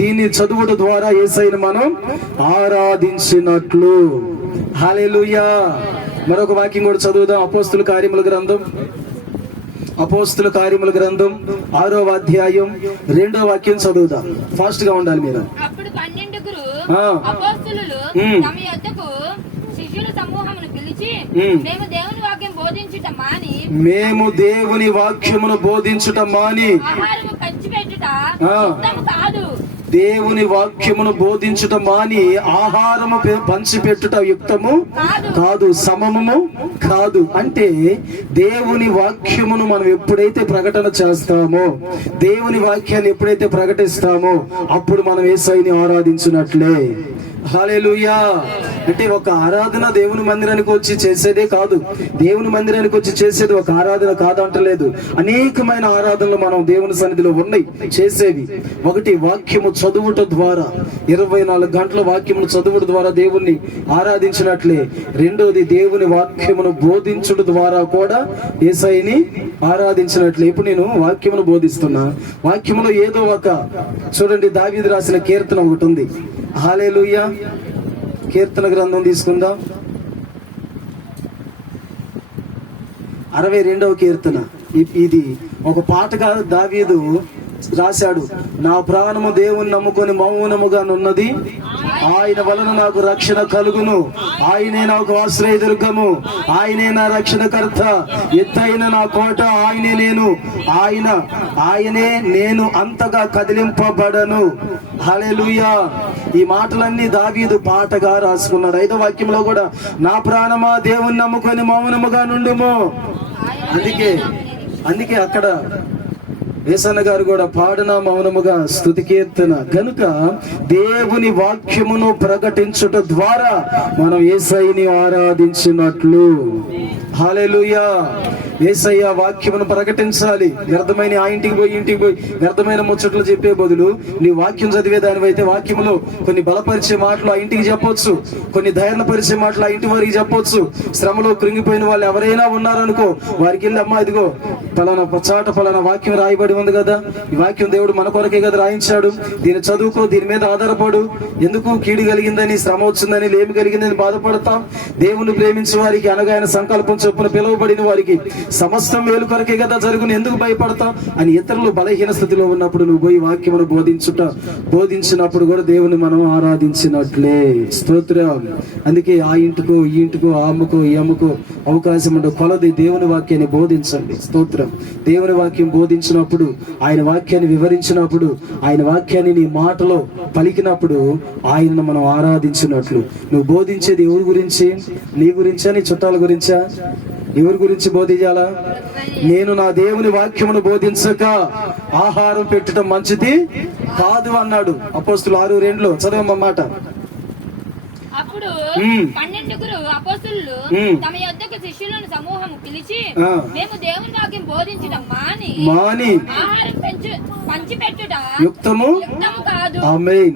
దీన్ని చదువుట ద్వారా యేసయ్యను మనం ఆరాధించినట్లు. హల్లెలూయా. మరొక వాక్యం కూడా చదువుదాం. అపోస్తుల కార్యముల గ్రంథం 6వ అధ్యాయం 2వ వాక్యం చదువుదాం. ఫాస్ట్ గా ఉండాలి మీరు. అప్పుడు 12 అపోస్తలులు తమ యొద్దకు శిష్యుల సమూహమును పిలిచి, మేము దేవుని వాక్యం బోధించుట మాని ఆహారము ఆహారము పంచిపెట్టుట ఉత్తమము కాదు, దేవుని వాక్యమును బోధించుట మాని ఆహారము పంచిపెట్టుట యుక్తము కాదు, సమము కాదు. అంటే దేవుని వాక్యమును మనం ఎప్పుడైతే ప్రకటన చేస్తామో, దేవుని వాక్యాన్ని ఎప్పుడైతే ప్రకటిస్తామో, అప్పుడు మనం యేసయ్యని ఆరాధించినట్లే. హల్లెలూయా. అంటే ఒక ఆరాధన దేవుని మందిరానికి వచ్చి చేసేదే కాదు, దేవుని మందిరానికి వచ్చి చేసేది ఒక ఆరాధన కాదంటలేదు. అనేకమైన ఆరాధనలు మనం దేవుని సన్నిధిలో ఉన్నాయి చేసేవి. ఒకటి వాక్యము చదువుట ద్వారా, 24 గంటల వాక్యమును చదువుట ద్వారా దేవుణ్ణి ఆరాధించినట్లే. రెండోది దేవుని వాక్యమును బోధించుట ద్వారా కూడా యేసయ్యని ఆరాధించినట్లే. ఇప్పుడు నేను వాక్యమును బోధిస్తున్నా, వాక్యములో ఏదో ఒక, చూడండి దావీదు రాసిన కీర్తన ఒకటి ఉంది. హల్లెలూయా. కీర్తన గ్రంథం తీసుకుందాం, 62వ కీర్తన. ఇది ఒక పాటగా దావీదు రాశాడు. నా ప్రాణము దేవుని నమ్ముకొని మౌనముగా నున్నది, ఆయన వలన నాకు రక్షణ కలుగును, ఆయనే నాకు ఆశ్రయదుర్గము, ఆయనే నా రక్షణకర్త, ఎత్తైన నా కోట, ఆయనే నేను అంతగా కదిలింపబడను. హల్లెలూయా. ఈ మాటలన్నీ దావీదు పాటగా రాసుకున్నాడు. 5వ వాక్యంలో కూడా నా ప్రాణమా దేవుని నమ్ముకొని మౌనముగా నుండుము. అందుకే అక్కడ యేసన్న గారు కూడా పాడన మౌనముగా స్తుతి కీర్తన. కనుక దేవుని వాక్యమును ప్రకటించుట ద్వారా మనం యేసయ్యని ఆరాధించినట్లు. హల్లెలూయా. యేసయ్య వాక్యమును ప్రకటించాలి. వ్యర్థమైన ఆ ఇంటికి పోయి వ్యర్థమైన ముచ్చట్లు చెప్పే బదులు నీ వాక్యం చదివేదానివైతే వాక్యములో కొన్ని బలపరిచే మాటలు ఆ ఇంటికి చెప్పొచ్చు, కొన్ని ధైర్యపరిచే మాటలు ఆ ఇంటి వారికి చెప్పొచ్చు. శ్రమలో కృంగిపోయిన వాళ్ళు ఎవరైనా ఉన్నారనుకో, వారికి వెళ్ళి అమ్మా ఇదిగో పలానా వాక్యం రాయబడి ఉంది కదా, ఈ వాక్యం దేవుడు మన కొరకే కదా రాయించాడు, దీన్ని చదువుకో, దీని మీద ఆధారపడు. ఎందుకు కీడు కలిగిందని, శ్రమ వచ్చిందని, లేమి కలిగిందని బాధపడతాం. దేవుని ప్రేమించే వారికి, అనగా ఆయన సంకల్పం చొప్పున పిలువబడిన వారికి సమస్తం మేలు కొరకే కదా జరుగును, ఎందుకు భయపడతాం అని ఇతరులు బలహీన స్థితిలో ఉన్నప్పుడు నువ్వు పోయి వాక్యమును బోధించినప్పుడు కూడా దేవుని మనం ఆరాధించినట్లే. స్తోత్రం. అందుకే ఆ ఇంటికో ఈ ఇంటికో, ఆ అమ్మకో ఈ అమ్మకో అవకాశం ఉండే కొలది దేవుని వాక్యాన్ని బోధించండి. స్తోత్రం. దేవుని వాక్యం బోధించినప్పుడు, ఆయన వాక్యాన్ని వివరించినప్పుడు, ఆయన వాక్యాన్ని నీ మాటలో పలికినప్పుడు ఆయనను మనం ఆరాధించినట్లు. నువ్వు బోధించేది ఎవరి గురించి? నీ గురించా, నీ చుట్టాల గురించా? ఎవరి గురించి బోధించాలా? నేను నా దేవుని వాక్యమును బోధించక ఆహారం పెట్టడం మంచిది కాదు అన్నాడు అపోస్తులు 6:2. చదవమాట. అప్పుడు 12 అపోస్తలులు తమ యొద్దకు శిష్యులను సమూహము పిలిచి, మేము దేవుని వాక్యం బోధించడం మాని ఆహారం పంచిపెట్టుట యుక్తము కాదు. ఆమేన్.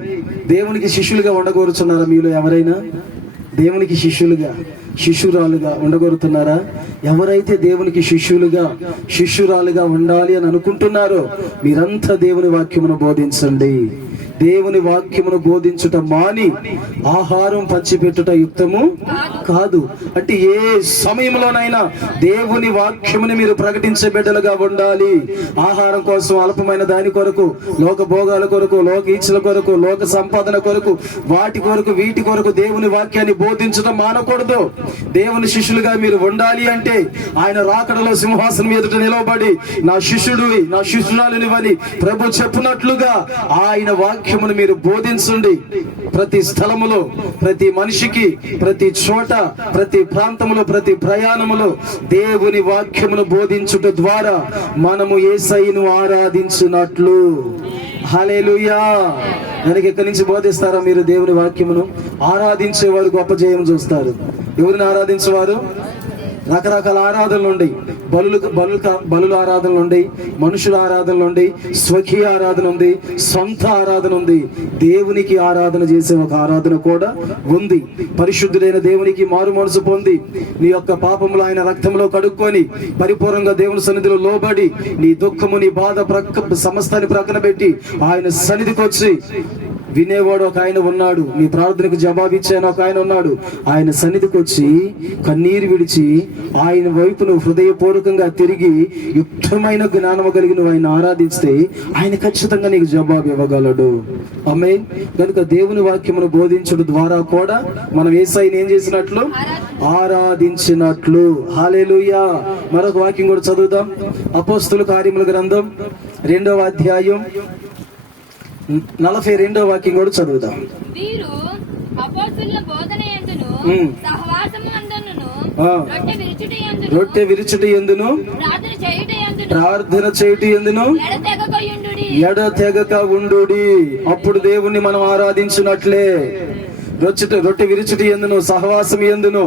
దేవునికి శిష్యులుగా ఉండగోరుచున్నారా మీలో ఎవరైనా? దేవునికి శిష్యురాలుగా ఉండగోరుతున్నారా? ఎవరైతే దేవునికి శిష్యురాలుగా ఉండాలి అని అనుకుంటున్నారో మీరంతా దేవుని వాక్యమును బోధించండి. దేవుని వాక్యమును బోధించుట మాని ఆహారం పంచిపెట్టుట యుక్తము కాదు. అంటే ఏ సమయంలోనైనా దేవుని వాక్యముని మీరు ప్రకటించే బిడ్డలుగా ఉండాలి. ఆహారం కోసం, అల్పమైన దాని కొరకు, లోక భోగాల కొరకు, లోక ఇచ్చల కొరకు, లోక సంపాదన కొరకు, వాటి కొరకు వీటి కొరకు దేవుని వాక్యాన్ని బోధించడం మానకూడదు. దేవుని శిష్యులుగా మీరు ఉండాలి అంటే ఆయన రాకడలో సింహాసనం ఎదుట నిలవబడి నా శిష్యుడు, నా శిష్యురాలినివని ప్రభు చెప్పినట్లుగా ఆయన వాక్యమును మీరు బోధించండి. ప్రతి స్థలములో, ప్రతి మనిషికి, ప్రతి చోట, ప్రతి ప్రాంతములో, ప్రతి ప్రయాణములో దేవుని వాక్యమును బోధించుట ద్వారా మనము యేసయ్యను ఆరాధించినట్లు. హల్లెలూయా. మనకి ఎక్కడి నుంచి బోధిస్తారా మీరు దేవుని వాక్యమును? ఆరాధించేవారు గొప్ప జయం చూస్తారు. ఎవరిని ఆరాధించేవారు? రకరకాల ఆరాధనలు ఉన్నాయి. బలుల ఆరాధనలు ఉన్నాయి, మనుషుల ఆరాధనలు ఉన్నాయి, స్వకీయ ఆరాధన ఉంది, సొంత ఆరాధన ఉంది. దేవునికి ఆరాధన చేసే ఒక ఆరాధన కూడా ఉంది. పరిశుద్ధుడైన దేవునికి మారు మనసు పొంది నీ యొక్క పాపములు ఆయన రక్తంలో కడుక్కొని పరిపూర్ణంగా దేవుని సన్నిధిలో లోబడి నీ దుఃఖము, నీ బాధ సమస్తాన్ని ప్రక్కన పెట్టి ఆయన సన్నిధికి వచ్చి వినేవాడు ఒక ఆయన ఉన్నాడు, నీ ప్రార్థనకు జవాబిచ్చాను ఒక ఆయన ఉన్నాడు. ఆయన సన్నిధికి వచ్చి కన్నీరు విడిచి ఆయన వైపు నువ్వు హృదయపూర్వకంగా తిరిగి యుక్తమైన జ్ఞానము కలిగి నువ్వు ఆయన ఆరాధిస్తే ఆయన ఖచ్చితంగా నీకు జవాబు ఇవ్వగలడు. ఆమేన్. కనుక దేవుని వాక్యమును బోధించడం ద్వారా కూడా మనం యేసయ్యని ఏం చేసినట్లు? ఆరాధించినట్లు. హల్లెలూయా. మరొక వాక్యం కూడా చదువుదాం. అపోస్తుల కార్యముల గ్రంథం 2వ అధ్యాయం 42వ వాక్యం కూడా చదువుదాం. వీరు అపోస్తలుల బోధన యందును సహవాసము యందును రొట్టె విరుచుట యందును ప్రార్థన చేయుట యందును ఎడతెగక ఉండుడి. అప్పుడు దేవుణ్ణి మనం ఆరాధించినట్లే. రొట్టె విరుచుట యందును సహవాసం యందును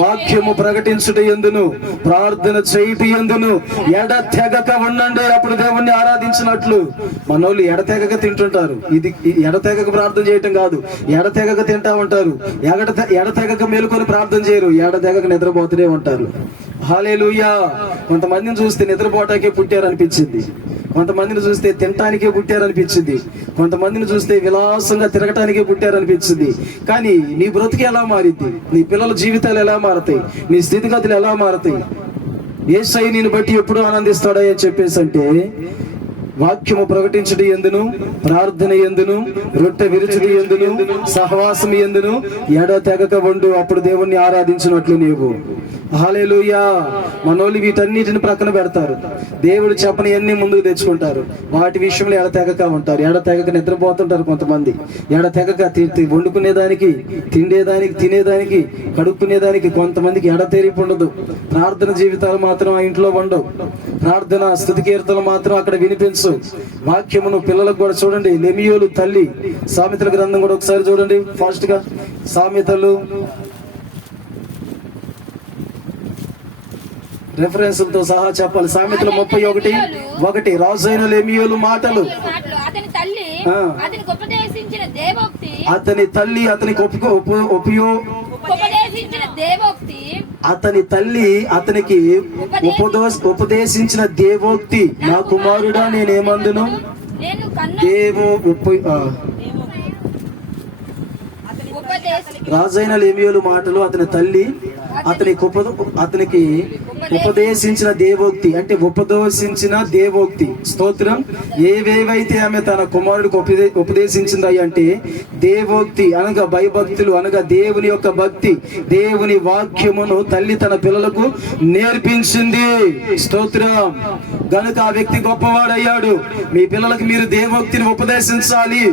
వాక్యము ప్రకటించుట యందును ప్రార్థన చేయుట యందును ఎడతెగక ఉండండి. అప్పుడు దేవుణ్ణి ఆరాధించినట్లు. మనోళ్ళు ఎడతెగక తింటుంటారు. ఇది ఎడతెగక ప్రార్థన చేయటం కాదు, ఎడతెగక తింటా ఉంటారు. ఎడతెగక మేలుకొని ప్రార్థన చేయరు, ఎడతెగక నిద్రపోతూనే ఉంటారు. హల్లెలూయా. కొంతమందిని చూస్తే నిద్రపోటాకే పుట్టారనిపించింది, కొంతమందిని చూస్తే తినటానికే పుట్టారనిపించింది, కొంతమందిని చూస్తే విలాసంగా తిరగటానికే పుట్టారనిపించింది. కానీ నీ బ్రతుకు ఎలా మారింది, నీ పిల్లల జీవితాలు ఎలా మారతాయి, నీ స్థితిగతులు ఎలా మారతాయి, యేసయ్య నిన్ను బట్టి ఎప్పుడు ఆనందిస్తాడా అని చెప్పేసి అంటే, వాక్యము ప్రకటించుట యందును ప్రార్థన యందును రొట్టె విరుచుట యందును సహవాసం యందును ఎడతెగక ఉండు. అప్పుడు దేవుణ్ణి ఆరాధించినట్లు నీవు. హల్లెలూయా. మనోళ్ళు వీటన్నిటిని ప్రక్కన పెడతారు, దేవుడు చెప్పని అన్ని ముందుకు తెచ్చుకుంటారు. వాటి విషయంలో ఎడతెగక ఉంటారు, ఎడతెగక నిద్రపోతుంటారు. కొంతమంది ఎడతెగక వండుకునేదానికి, తినేదానికి, కడుక్కునేదానికి కొంతమందికి ఎడతెరిపి ఉండదు. ప్రార్థన జీవితాలు మాత్రం ఆ ఇంట్లో ఉండవు, ప్రార్థన స్తుతి కీర్తనలు మాత్రం అక్కడ వినిపించు. వాక్యమును పిల్లలకు కూడా చూడండి. లెమియోలు తల్లి, సామెతల గ్రంథం కూడా ఒకసారి చూడండి ఫాస్ట్ గా. సామెతలు రెఫరెన్స్లతో సహా చెప్పాలి. సామెతలు 31:1 రాజైన లెమియోలు మాటలు. అతని తల్లి అతనికి ఉపదేశించిన దేవోక్తి. నా కుమారుడా నేనేమందును. రాజైన లెమియోలు మాటలు. అతని తల్లి అతనికి ఉపదేశించిన దేవోక్తి, అంటే ఉపదేశించిన దేవోక్తి. స్తోత్రం. ఏవేవైతే ఆమె తన కుమారుడికి ఉపదేశించింది అంటే దేవోక్తి అనగా భయభక్తులు, అనగా దేవుని యొక్క భక్తి, దేవుని వాక్యమును తల్లి తన పిల్లలకు నేర్పించింది. స్తోత్రం. గనుక ఆ వ్యక్తి గొప్పవాడయ్యాడు. మీ పిల్లలకు మీరు దేవోక్తిని ఉపదేశించాలి.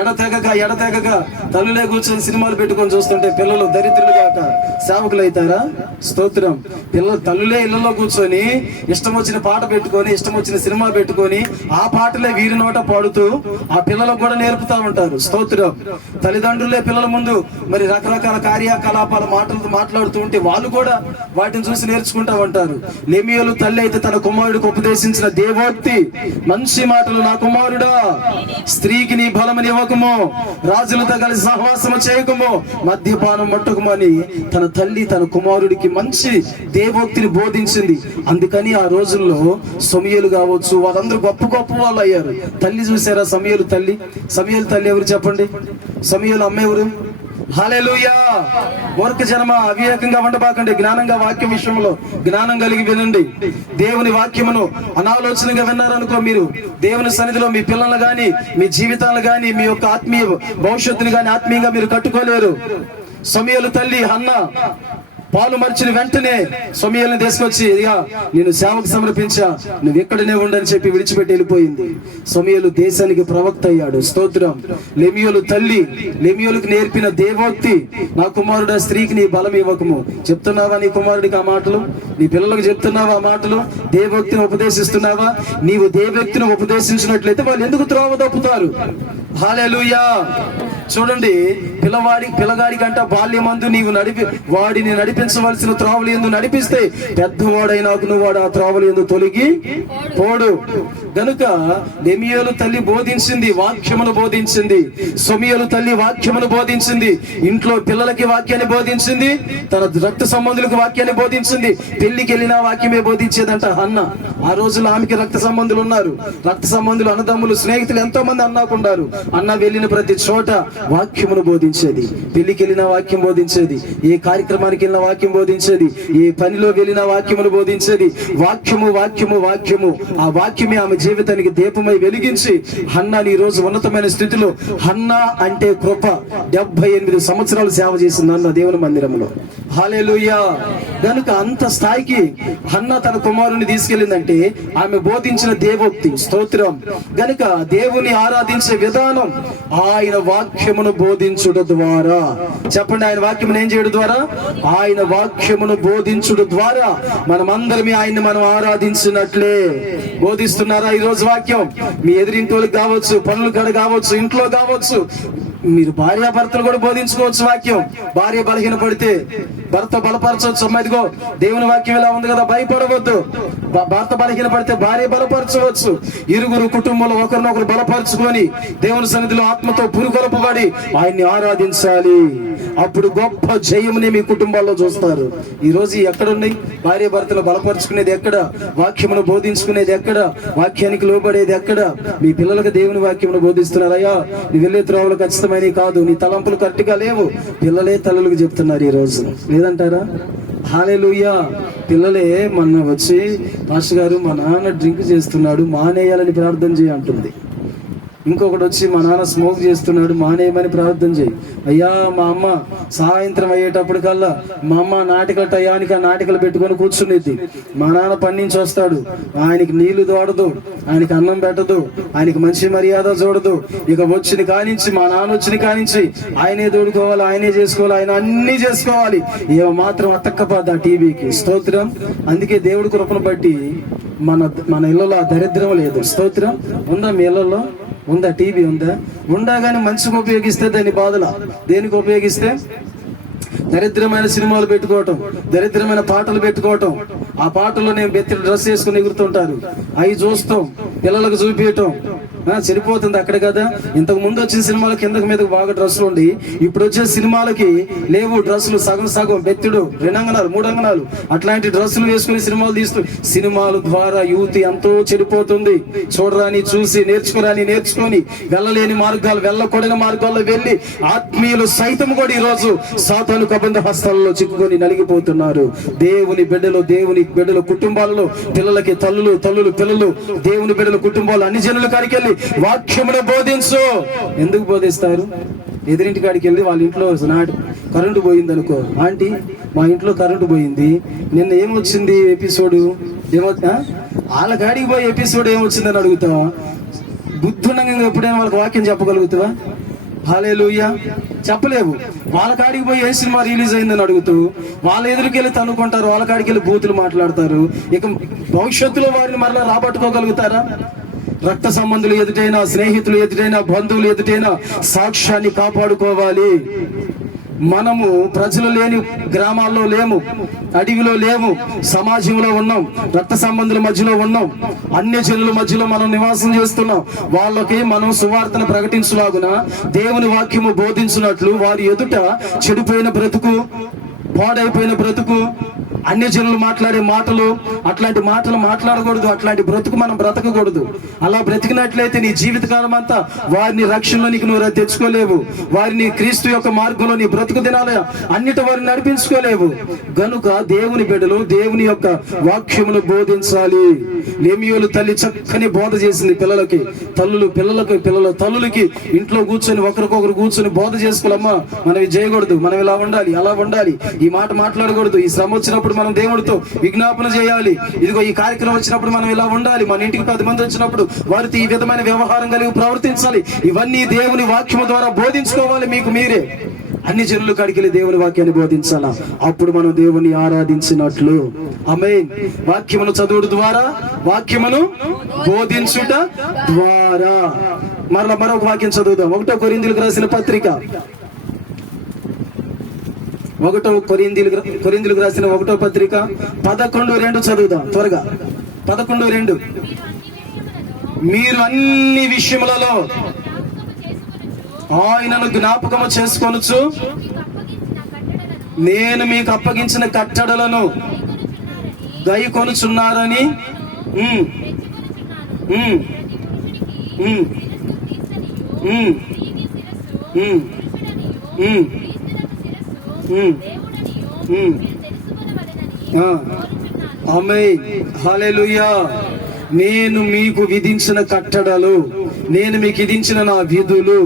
ఎడతెగక తల్లులే కూర్చొని సినిమాలు పెట్టుకొని చూస్తుంటే పిల్లలు దరిద్రులు కాక సేవకులు అవుతారా? స్తోత్రం. పిల్లలు తల్లులే ఇళ్లలో కూర్చొని ఇష్టం వచ్చిన పాట పెట్టుకొని, ఇష్టం వచ్చిన సినిమా పెట్టుకొని ఆ పాటలే వీరి నోట పాడుతూ ఆ పిల్లలకు కూడా నేర్పుతా ఉంటారు. స్తోత్రం. తల్లిదండ్రులే పిల్లల ముందు మరి రకరకాల కార్యకలాపాల మాట్లాడుతూ ఉంటే వాళ్ళు కూడా వాటిని చూసి నేర్చుకుంటా ఉంటారు. లెమియోలు తల్లి అయితే తన కుమారుడికి ఉపదేశించిన దేవోక్తి మంచి మాటలు. నా కుమారుడా, స్త్రీకి నీ బలమని ఇవ్వకము, రాజులతో కలిసి సహవాసము చేయకము, మద్యపానం మట్టుకము అని తన తల్లి తన కుమారుడికి మంచి దేవోక్తిని బోధించింది. అందుకని ఆ రోజుల్లో సమూయేలు కావచ్చు, వాళ్ళందరూ గొప్ప వాళ్ళు అయ్యారు. తల్లి చూసారా? సమూయేలు తల్లి ఎవరు చెప్పండి? సమూయేలు అమ్మ ఎవరు? హల్లెలూయా. మూర్ఖ జనమ, అవివేకంగా ఉండబాకండి. జ్ఞానంగా వాక్యం విషయంలో జ్ఞానం కలిగి వినండి. దేవుని వాక్యమును అనాలోచనగా విన్నారనుకో, మీరు దేవుని సన్నిధిలో మీ పిల్లలు గాని, మీ జీవితాలు గాని, మీ యొక్క ఆత్మీయ భవిష్యత్తును గాని ఆత్మీయంగా మీరు కట్టుకోలేరు. సమూయేలు తల్లి హన్నా పాలు మర్చిన వెంటనే సమూయేలుని తీసుకొచ్చి, ఇదిగా నేను సేవకు సమర్పించా, నువ్వు ఎక్కడనే ఉండని చెప్పి విడిచిపెట్టి వెళ్ళిపోయింది. సమూయేలు దేశానికి ప్రవక్త అయ్యాడు. స్తోత్రం. లెమియోలు తల్లి లెమియోలుకు నేర్పిన దేవోక్తి, నా కుమారుడు స్త్రీకి నీ బలం ఇవ్వకము. చెప్తున్నావా నీ కుమారుడికి ఆ మాటలు? నీ పిల్లలకు చెప్తున్నావా ఆ మాటలు? దేవోక్తిని ఉపదేశిస్తున్నావా? నీవు దేవోక్తిని ఉపదేశించినట్లయితే వాళ్ళు ఎందుకు త్రోవ తప్పుతారు? హల్లెలూయా. చూడండి, పిల్లగాడి కంట బాల్యమందు నీవు వాడిని నడిపించవలసిన త్రోవలు ఎందు నడిపిస్తే పెద్దవాడైనాకును వాడు ఆ త్రోవలు ఎందు తొలగి పోడు. గనుక లెమియోలు తల్లి బోధించింది, వాక్యమును బోధించింది. సమూయేలు తల్లి వాక్యమును బోధించింది. ఇంట్లో పిల్లలకి వాక్యాన్ని బోధించింది, తన రక్త సంబంధులకు వాక్యాన్ని బోధించింది. పెళ్లికి వెళ్ళిన వాక్యమే బోధించేదంట అన్న. ఆ రోజుల్లో ఆమెకి రక్త సంబంధులు ఉన్నారు. రక్త సంబంధులు, అన్నదమ్ములు, స్నేహితులు ఎంతో మంది అన్నాకున్నారు. అన్న వెళ్ళిన ప్రతి చోట వాక్యమును బోధించేది. పెళ్లికి వెళ్ళిన వాక్యం బోధించేది, ఏ కార్యక్రమానికి వెళ్ళిన వాక్యం బోధించేది, ఏ పనిలో వెళ్ళిన వాక్యమును బోధించేది. వాక్యము. ఆ వాక్యమే ఆమె జీవితానికి దీపమై వెలిగించి హన్నాని ఈ రోజు ఉన్నతమైన స్థితిలో, హన్నా అంటే కృప, 78 సంవత్సరాలు సేవ చేసింది అన్న దేవుని మందిరంలో. హల్లెలూయా. గనుక అంత స్థాయికి హన్న తన కుమారుని తీసుకెళ్ళిందంటే ఆమె బోధించిన దేవోక్తి. స్తోత్రం. గనుక దేవుని ఆరాధించే విధానం ఆయన వాక్యమును బోధించుట ద్వారా. చెప్పండి, ఆయన వాక్యమును ఏం చేయడం ద్వారా? ఆయన వాక్యమును బోధించుట ద్వారా మనమందరమే ఆయన్ని మనం ఆరాధించినట్లే. బోధిస్తున్నారా ఈరోజు వాక్యం? మీ ఎదురింటి వాళ్ళకి కావచ్చు, పనులు కాడ కావచ్చు, ఇంట్లో కావచ్చు, మీరు భార్యాభర్తలు కూడా బోధించుకోవచ్చు వాక్యం. భార్య బలహీన పడితే భర్త బలపరచవచ్చు. అమ్మాయిదిగో దేవుని వాక్యం ఇలా ఉంది కదా, భయపడవద్దు. భర్త బలహీన పడితే భార్య బలపరచవచ్చు. ఇరుగురు కుటుంబంలో ఒకరినొకరు బలపరచుకొని దేవుని సన్నిధిలో ఆత్మతో పురుగొల్పబడి ఆయన్ని ఆరాధించాలి. అప్పుడు గొప్ప జయముని మీ కుటుంబాల్లో చూస్తారు. ఈ రోజు ఎక్కడున్నాయి? భార్య భర్తలు బలపరుచుకునేది ఎక్కడ? వాక్యమును బోధించుకునేది ఎక్కడ? వాక్యానికి లోబడేది ఎక్కడ? మీ పిల్లలకు దేవుని వాక్యమును బోధిస్తున్నారయ్యా, నీ వెళ్ళే త్రోవలు ఖచ్చితమైనవి కాదు, నీ తలంపులు కరెక్ట్గా లేవు. పిల్లలే తల్లులకు చెప్తున్నారు ఈ రోజు, లేదంటారా? హల్లెలూయా. పిల్లలే మొన్న వచ్చి, మాస్టర్ గారు మా నాన్న డ్రింక్ చేస్తున్నాడు, మానేయాలని ప్రార్థన చేయి అంటుంది. ఇంకొకటి వచ్చి, మా నాన్న స్మోక్ చేస్తున్నాడు, మానేయమని ప్రార్థన చేయి. అయ్యా, మా అమ్మ సాయంత్రం అయ్యేటప్పుడు కల్లా మా అమ్మ నాటికల టయానికి ఆ నాటికలు పెట్టుకొని కూర్చునేది. మా నాన్న పని నుంచి వస్తాడు, ఆయనకి నీళ్లు తోడదు, ఆయనకి అన్నం పెట్టదు, ఆయనకి మంచి మర్యాద చూడదు. ఇక వచ్చిన కానించి, మా నాన్న వచ్చిన కానించి ఆయనే తోడుకోవాలి, ఆయనే చేసుకోవాలి, ఆయన అన్ని చేసుకోవాలి. ఏమో మాత్రం అతక్కపోద్ది ఆ టీవీకి. స్తోత్రం. అందుకే దేవుడి కృపను బట్టి మన ఇళ్లలో ఆ దరిద్రం లేదు. స్తోత్రం. ఉందా మీ ఇళ్లలో? ఉందా? టీవీ ఉందా? ఉండగానే మంచిగా ఉపయోగిస్తే దాన్ని బాధల. దేనికి ఉపయోగిస్తే? దరిద్రమైన సినిమాలు పెట్టుకోవటం, దరిద్రమైన పాటలు పెట్టుకోవటం. ఆ పాటల్లో నేను బెత్తిన డ్రెస్ వేసుకుని ఎగురుతుంటారు, అవి చూస్తాం, పిల్లలకు చూపించటం. సరిపోతుంది అక్కడ కదా. ఇంతకు ముందు వచ్చిన సినిమాల కిందకి మీదకి బాగా డ్రెస్సులు ఉండి, ఇప్పుడు వచ్చే సినిమాలకి లేవు డ్రెస్సులు. సగం సగం బెత్తుడు, 2 అంగనాలు 3 అంగనాలు అట్లాంటి డ్రెస్సులు వేసుకుని సినిమాలు తీస్తూ, సినిమాల ద్వారా యూత్ ఎంతో చెడిపోతుంది. చూడరాని చూసి, నేర్చుకోరాని నేర్చుకొని, వెళ్ళలేని మార్గాలు, వెళ్ళకూడని మార్గాల్లో వెళ్ళి ఆత్మీయులు సైతం కూడా ఈ రోజు సాతాను కబంధ హస్తాలలో చిక్కుకొని నలిగిపోతున్నారు. దేవుని బిడ్డలు కుటుంబాలలో పిల్లలకి తల్లులు పిల్లలు, దేవుని బిడ్డల కుటుంబాలు అన్ని జనుల కాడికి వెళ్ళి వాక్యమును బోధించు. ఎందుకు బోధిస్తారు? ఎదురింటి కాడికి వెళ్ళి వాళ్ళ ఇంట్లో కరెంటు పోయింది అనుకో, ఆంటీ మా ఇంట్లో కరెంటు పోయింది, నిన్న ఏమొచ్చింది ఎపిసోడ్, వాళ్ళ కాడికి పోయి ఎపిసోడ్ ఏమొచ్చిందని అడుగుతావా? బుద్ధుండగా ఎప్పుడైనా వాళ్ళకి వాక్యం చెప్పగలుగుతావా? హల్లెలూయా. చెప్పలేవు. వాళ్ళ కాడికి పోయి ఏ సినిమా రిలీజ్ అయిందని అడుగుతూ వాళ్ళ ఎదురుకెళ్ళి తన్నుకుంటారు, వాళ్ళ కాడికి వెళ్ళి బూతులు మాట్లాడతారు. ఇక భవిష్యత్తులో వారిని మరలా రాబట్టుకోగలుగుతారా? రక్త సంబంధులు ఎదుటైనా, స్నేహితులు ఎదుటైనా, బంధువులు ఎదుటైనా సాక్ష్యాన్ని కాపాడుకోవాలి. మనము ప్రజలు లేని గ్రామాల్లో లేము, అడవిలో లేము, సమాజంలో ఉన్నాం, రక్త సంబంధుల మధ్యలో ఉన్నాం, అన్య జనుల మధ్యలో మనం నివాసం చేస్తున్నాం. వాళ్ళకి మనం సువార్తను ప్రకటించులాగున దేవుని వాక్యము బోధించినట్లు వారి ఎదుట చెడిపోయిన బ్రతుకు, పాడైపోయిన బ్రతుకు, అన్య జనులు మాట్లాడే మాటలు, అట్లాంటి మాటలు మాట్లాడకూడదు. అట్లాంటి బ్రతుకు మనం బ్రతకకూడదు. అలా బ్రతికినట్లయితే నీ జీవితకాలం అంతా వారిని రక్షణలోనికి నువ్వు తెచ్చుకోలేవు. వారిని క్రీస్తు యొక్క మార్గంలో నీ బ్రతుకు దినాల అన్నిటి వారిని నడిపించుకోలేవు. గనుక దేవుని బిడ్డలు దేవుని యొక్క వాక్యమును బోధించాలి. లేమియోలు తల్లి చక్కని బోధ చేసింది పిల్లలకి. తల్లులకి ఇంట్లో కూర్చొని ఒకరికొకరు కూర్చొని బోధ చేసుకోవాలమ్మా, మనం ఇది చేయకూడదు, మనం ఇలా ఉండాలి, అలా ఉండాలి, ఈ మాట మాట్లాడకూడదు, ఈ శ్రమ వచ్చినప్పుడు మనం దేవుడితో విజ్ఞాపన చేయాలి, ఇదిగో ఈ కార్యక్రమం వచ్చినప్పుడు మనం ఇలా ఉండాలి, మన ఇంటికి 10 మంది వచ్చినప్పుడు వారితో ఈ విధమైన వ్యవహారం కలిగి ప్రవర్తించాలి. ఇవన్నీ దేవుని వాక్యము ద్వారా బోధించుకోవాలి. మీకు మీరే అన్ని జనులు కాడికి దేవుని వాక్యాన్ని బోధించాలా. అప్పుడు మనం దేవుని ఆరాధించినట్లు. ఆమేన్. వాక్యమును చదువుడు ద్వారా, వాక్యమును బోధించుట ద్వారా. మరొక వాక్యం చదువుదాం. 1 కొరింథీయులకు రాసిన పత్రిక, 1 కొరింథీయులకు రాసిన 1వ పత్రిక 11:2 చదువుదాం త్వరగా. 11:2. మీరు అన్ని విషయములలో ఆయనను జ్ఞాపకము చేసుకొనుచు నేను మీకు అప్పగించిన కట్టడలను గైకొనుచున్నారని ఆమేన్. హల్లెలూయా. నేను మీకు విధించిన కట్టడలు, నేను మీకు విధించిన నా విధులు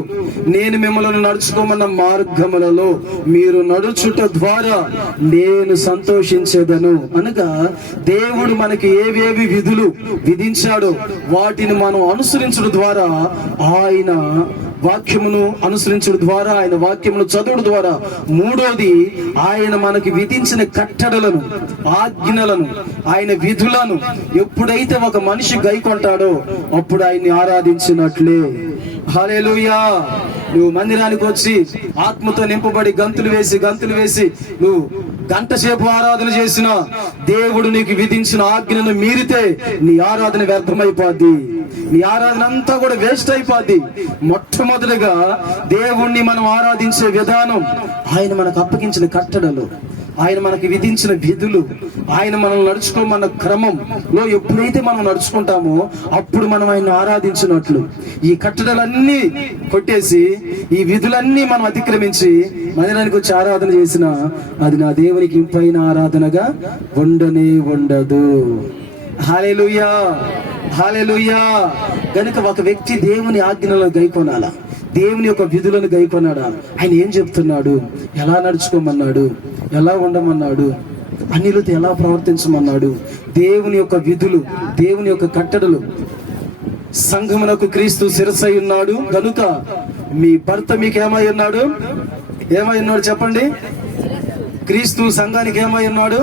నేను మిమ్మల్ని నడుచుకోమన్న మార్గములలో మీరు నడుచుట ద్వారా నేను సంతోషించేదను. అనగా దేవుడు మనకి ఏవేవి విధులు విధించాడో వాటిని మనం అనుసరించడం ద్వారా, ఆయన వాక్యమును అనుసరించడం ద్వారా, ఆయన వాక్యమును చదువుడు ద్వారా, మూడోది ఆయన మనకి విధించిన కట్టడలను, ఆజ్ఞలను, ఆయన విధులను ఎప్పుడైతే ఒక మనిషి గైకొంటాడో అప్పుడు ఆయన్ని ఆరాధించినట్లే. హల్లెలూయా. నువ్వు మందిరానికి వచ్చి ఆత్మతో నింపబడి గంతులు వేసి నువ్వు గంట సేపు ఆరాధన చేసిన దేవుడు నీకు విధించిన ఆజ్ఞను మీరితే నీ ఆరాధన వ్యర్థమైపోద్ది, నీ ఆరాధన అంతా కూడా వేస్ట్ అయిపోద్ది. మొట్టమొదటిగా దేవుణ్ణి మనం ఆరాధించే విధానం, ఆయన మనకు అప్పగించిన కట్టడలు, ఆయన మనకి విధించిన విధులు, ఆయన మనల్ని నడుచుకోమన్న క్రమంలో ఎప్పుడైతే మనం నడుచుకుంటామో అప్పుడు మనం ఆయన ఆరాధించినట్లు. ఈ కట్టడలన్నీ కొట్టేసి ఈ విధులన్నీ మనం అతిక్రమించి మందిరానికి వచ్చి ఆరాధన చేసిన అది నా దేవునికి ఇంపైన ఆరాధనగా ఉండనే ఉండదు. హల్లెలూయా, హల్లెలూయా. గనుక ఒక వ్యక్తి దేవుని ఆజ్ఞలను గైకొనాలా, దేవుని యొక్క విధులను గైకొన్నాడా, ఆయన ఏం చెప్తున్నాడు, ఎలా నడుచుకోమన్నాడు, ఎలా ఉండమన్నాడు, అన్నిలతో ఎలా ప్రవర్తించమన్నాడు, దేవుని యొక్క విధులు, దేవుని యొక్క కట్టడలు. సంఘమునకు క్రీస్తు శిరస్సు అయి ఉన్నాడు గనుక మీ భర్త మీకు ఏమై ఉన్నాడు, ఏమై ఉన్నాడు చెప్పండి. క్రీస్తు సంఘానికి ఏమై ఉన్నాడు,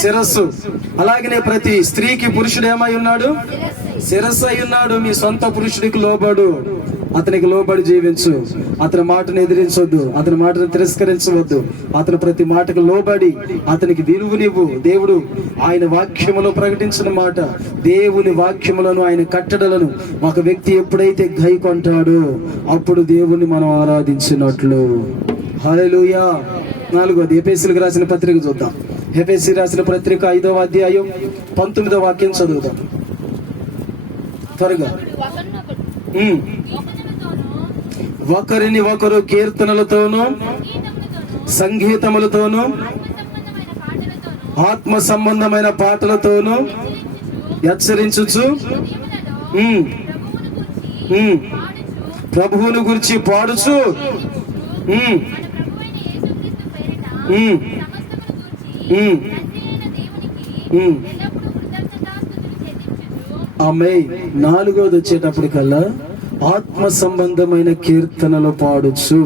శిరస్సు. అలాగనే ప్రతి స్త్రీకి పురుషుడు ఏమై ఉన్నాడు, శిరస్సు అయి ఉన్నాడు. మీ సొంత పురుషుడికి లోబడు, అతనికి లోబడి జీవించు, అతని మాటను ఎదిరించవద్దు, అతని మాటను తిరస్కరించవద్దు, అతని ప్రతి మాటకు లోబడి అతనికి విలువనివ్వు. దేవుడు ఆయన వాక్యములో ప్రకటించిన మాట, దేవుని వాక్యములను, ఆయన కట్టడలను ఒక వ్యక్తి ఎప్పుడైతే గైకొంటాడో అప్పుడు దేవుణ్ణి మనం ఆరాధించినట్లు. హల్లెలూయా. 4వది ఎఫెసీయులకు రాసిన పత్రిక చూద్దాం. ఎఫెసీ రాసిన పత్రిక 5వ అధ్యాయం 19వ వాక్యం చదువుదాం త్వరగా. ఒకరిని ఒకరు కీర్తనలతోనూ సంగీతములతోనూ ఆత్మ సంబంధమైన పాటలతోనూ హెచ్చరించుచు ప్రభువును గురించి పాడుచు ఆమేన్. 4వది వచ్చేటప్పటికల్లా ఆత్మ సంబంధమైన కీర్తనలు పాడుచు,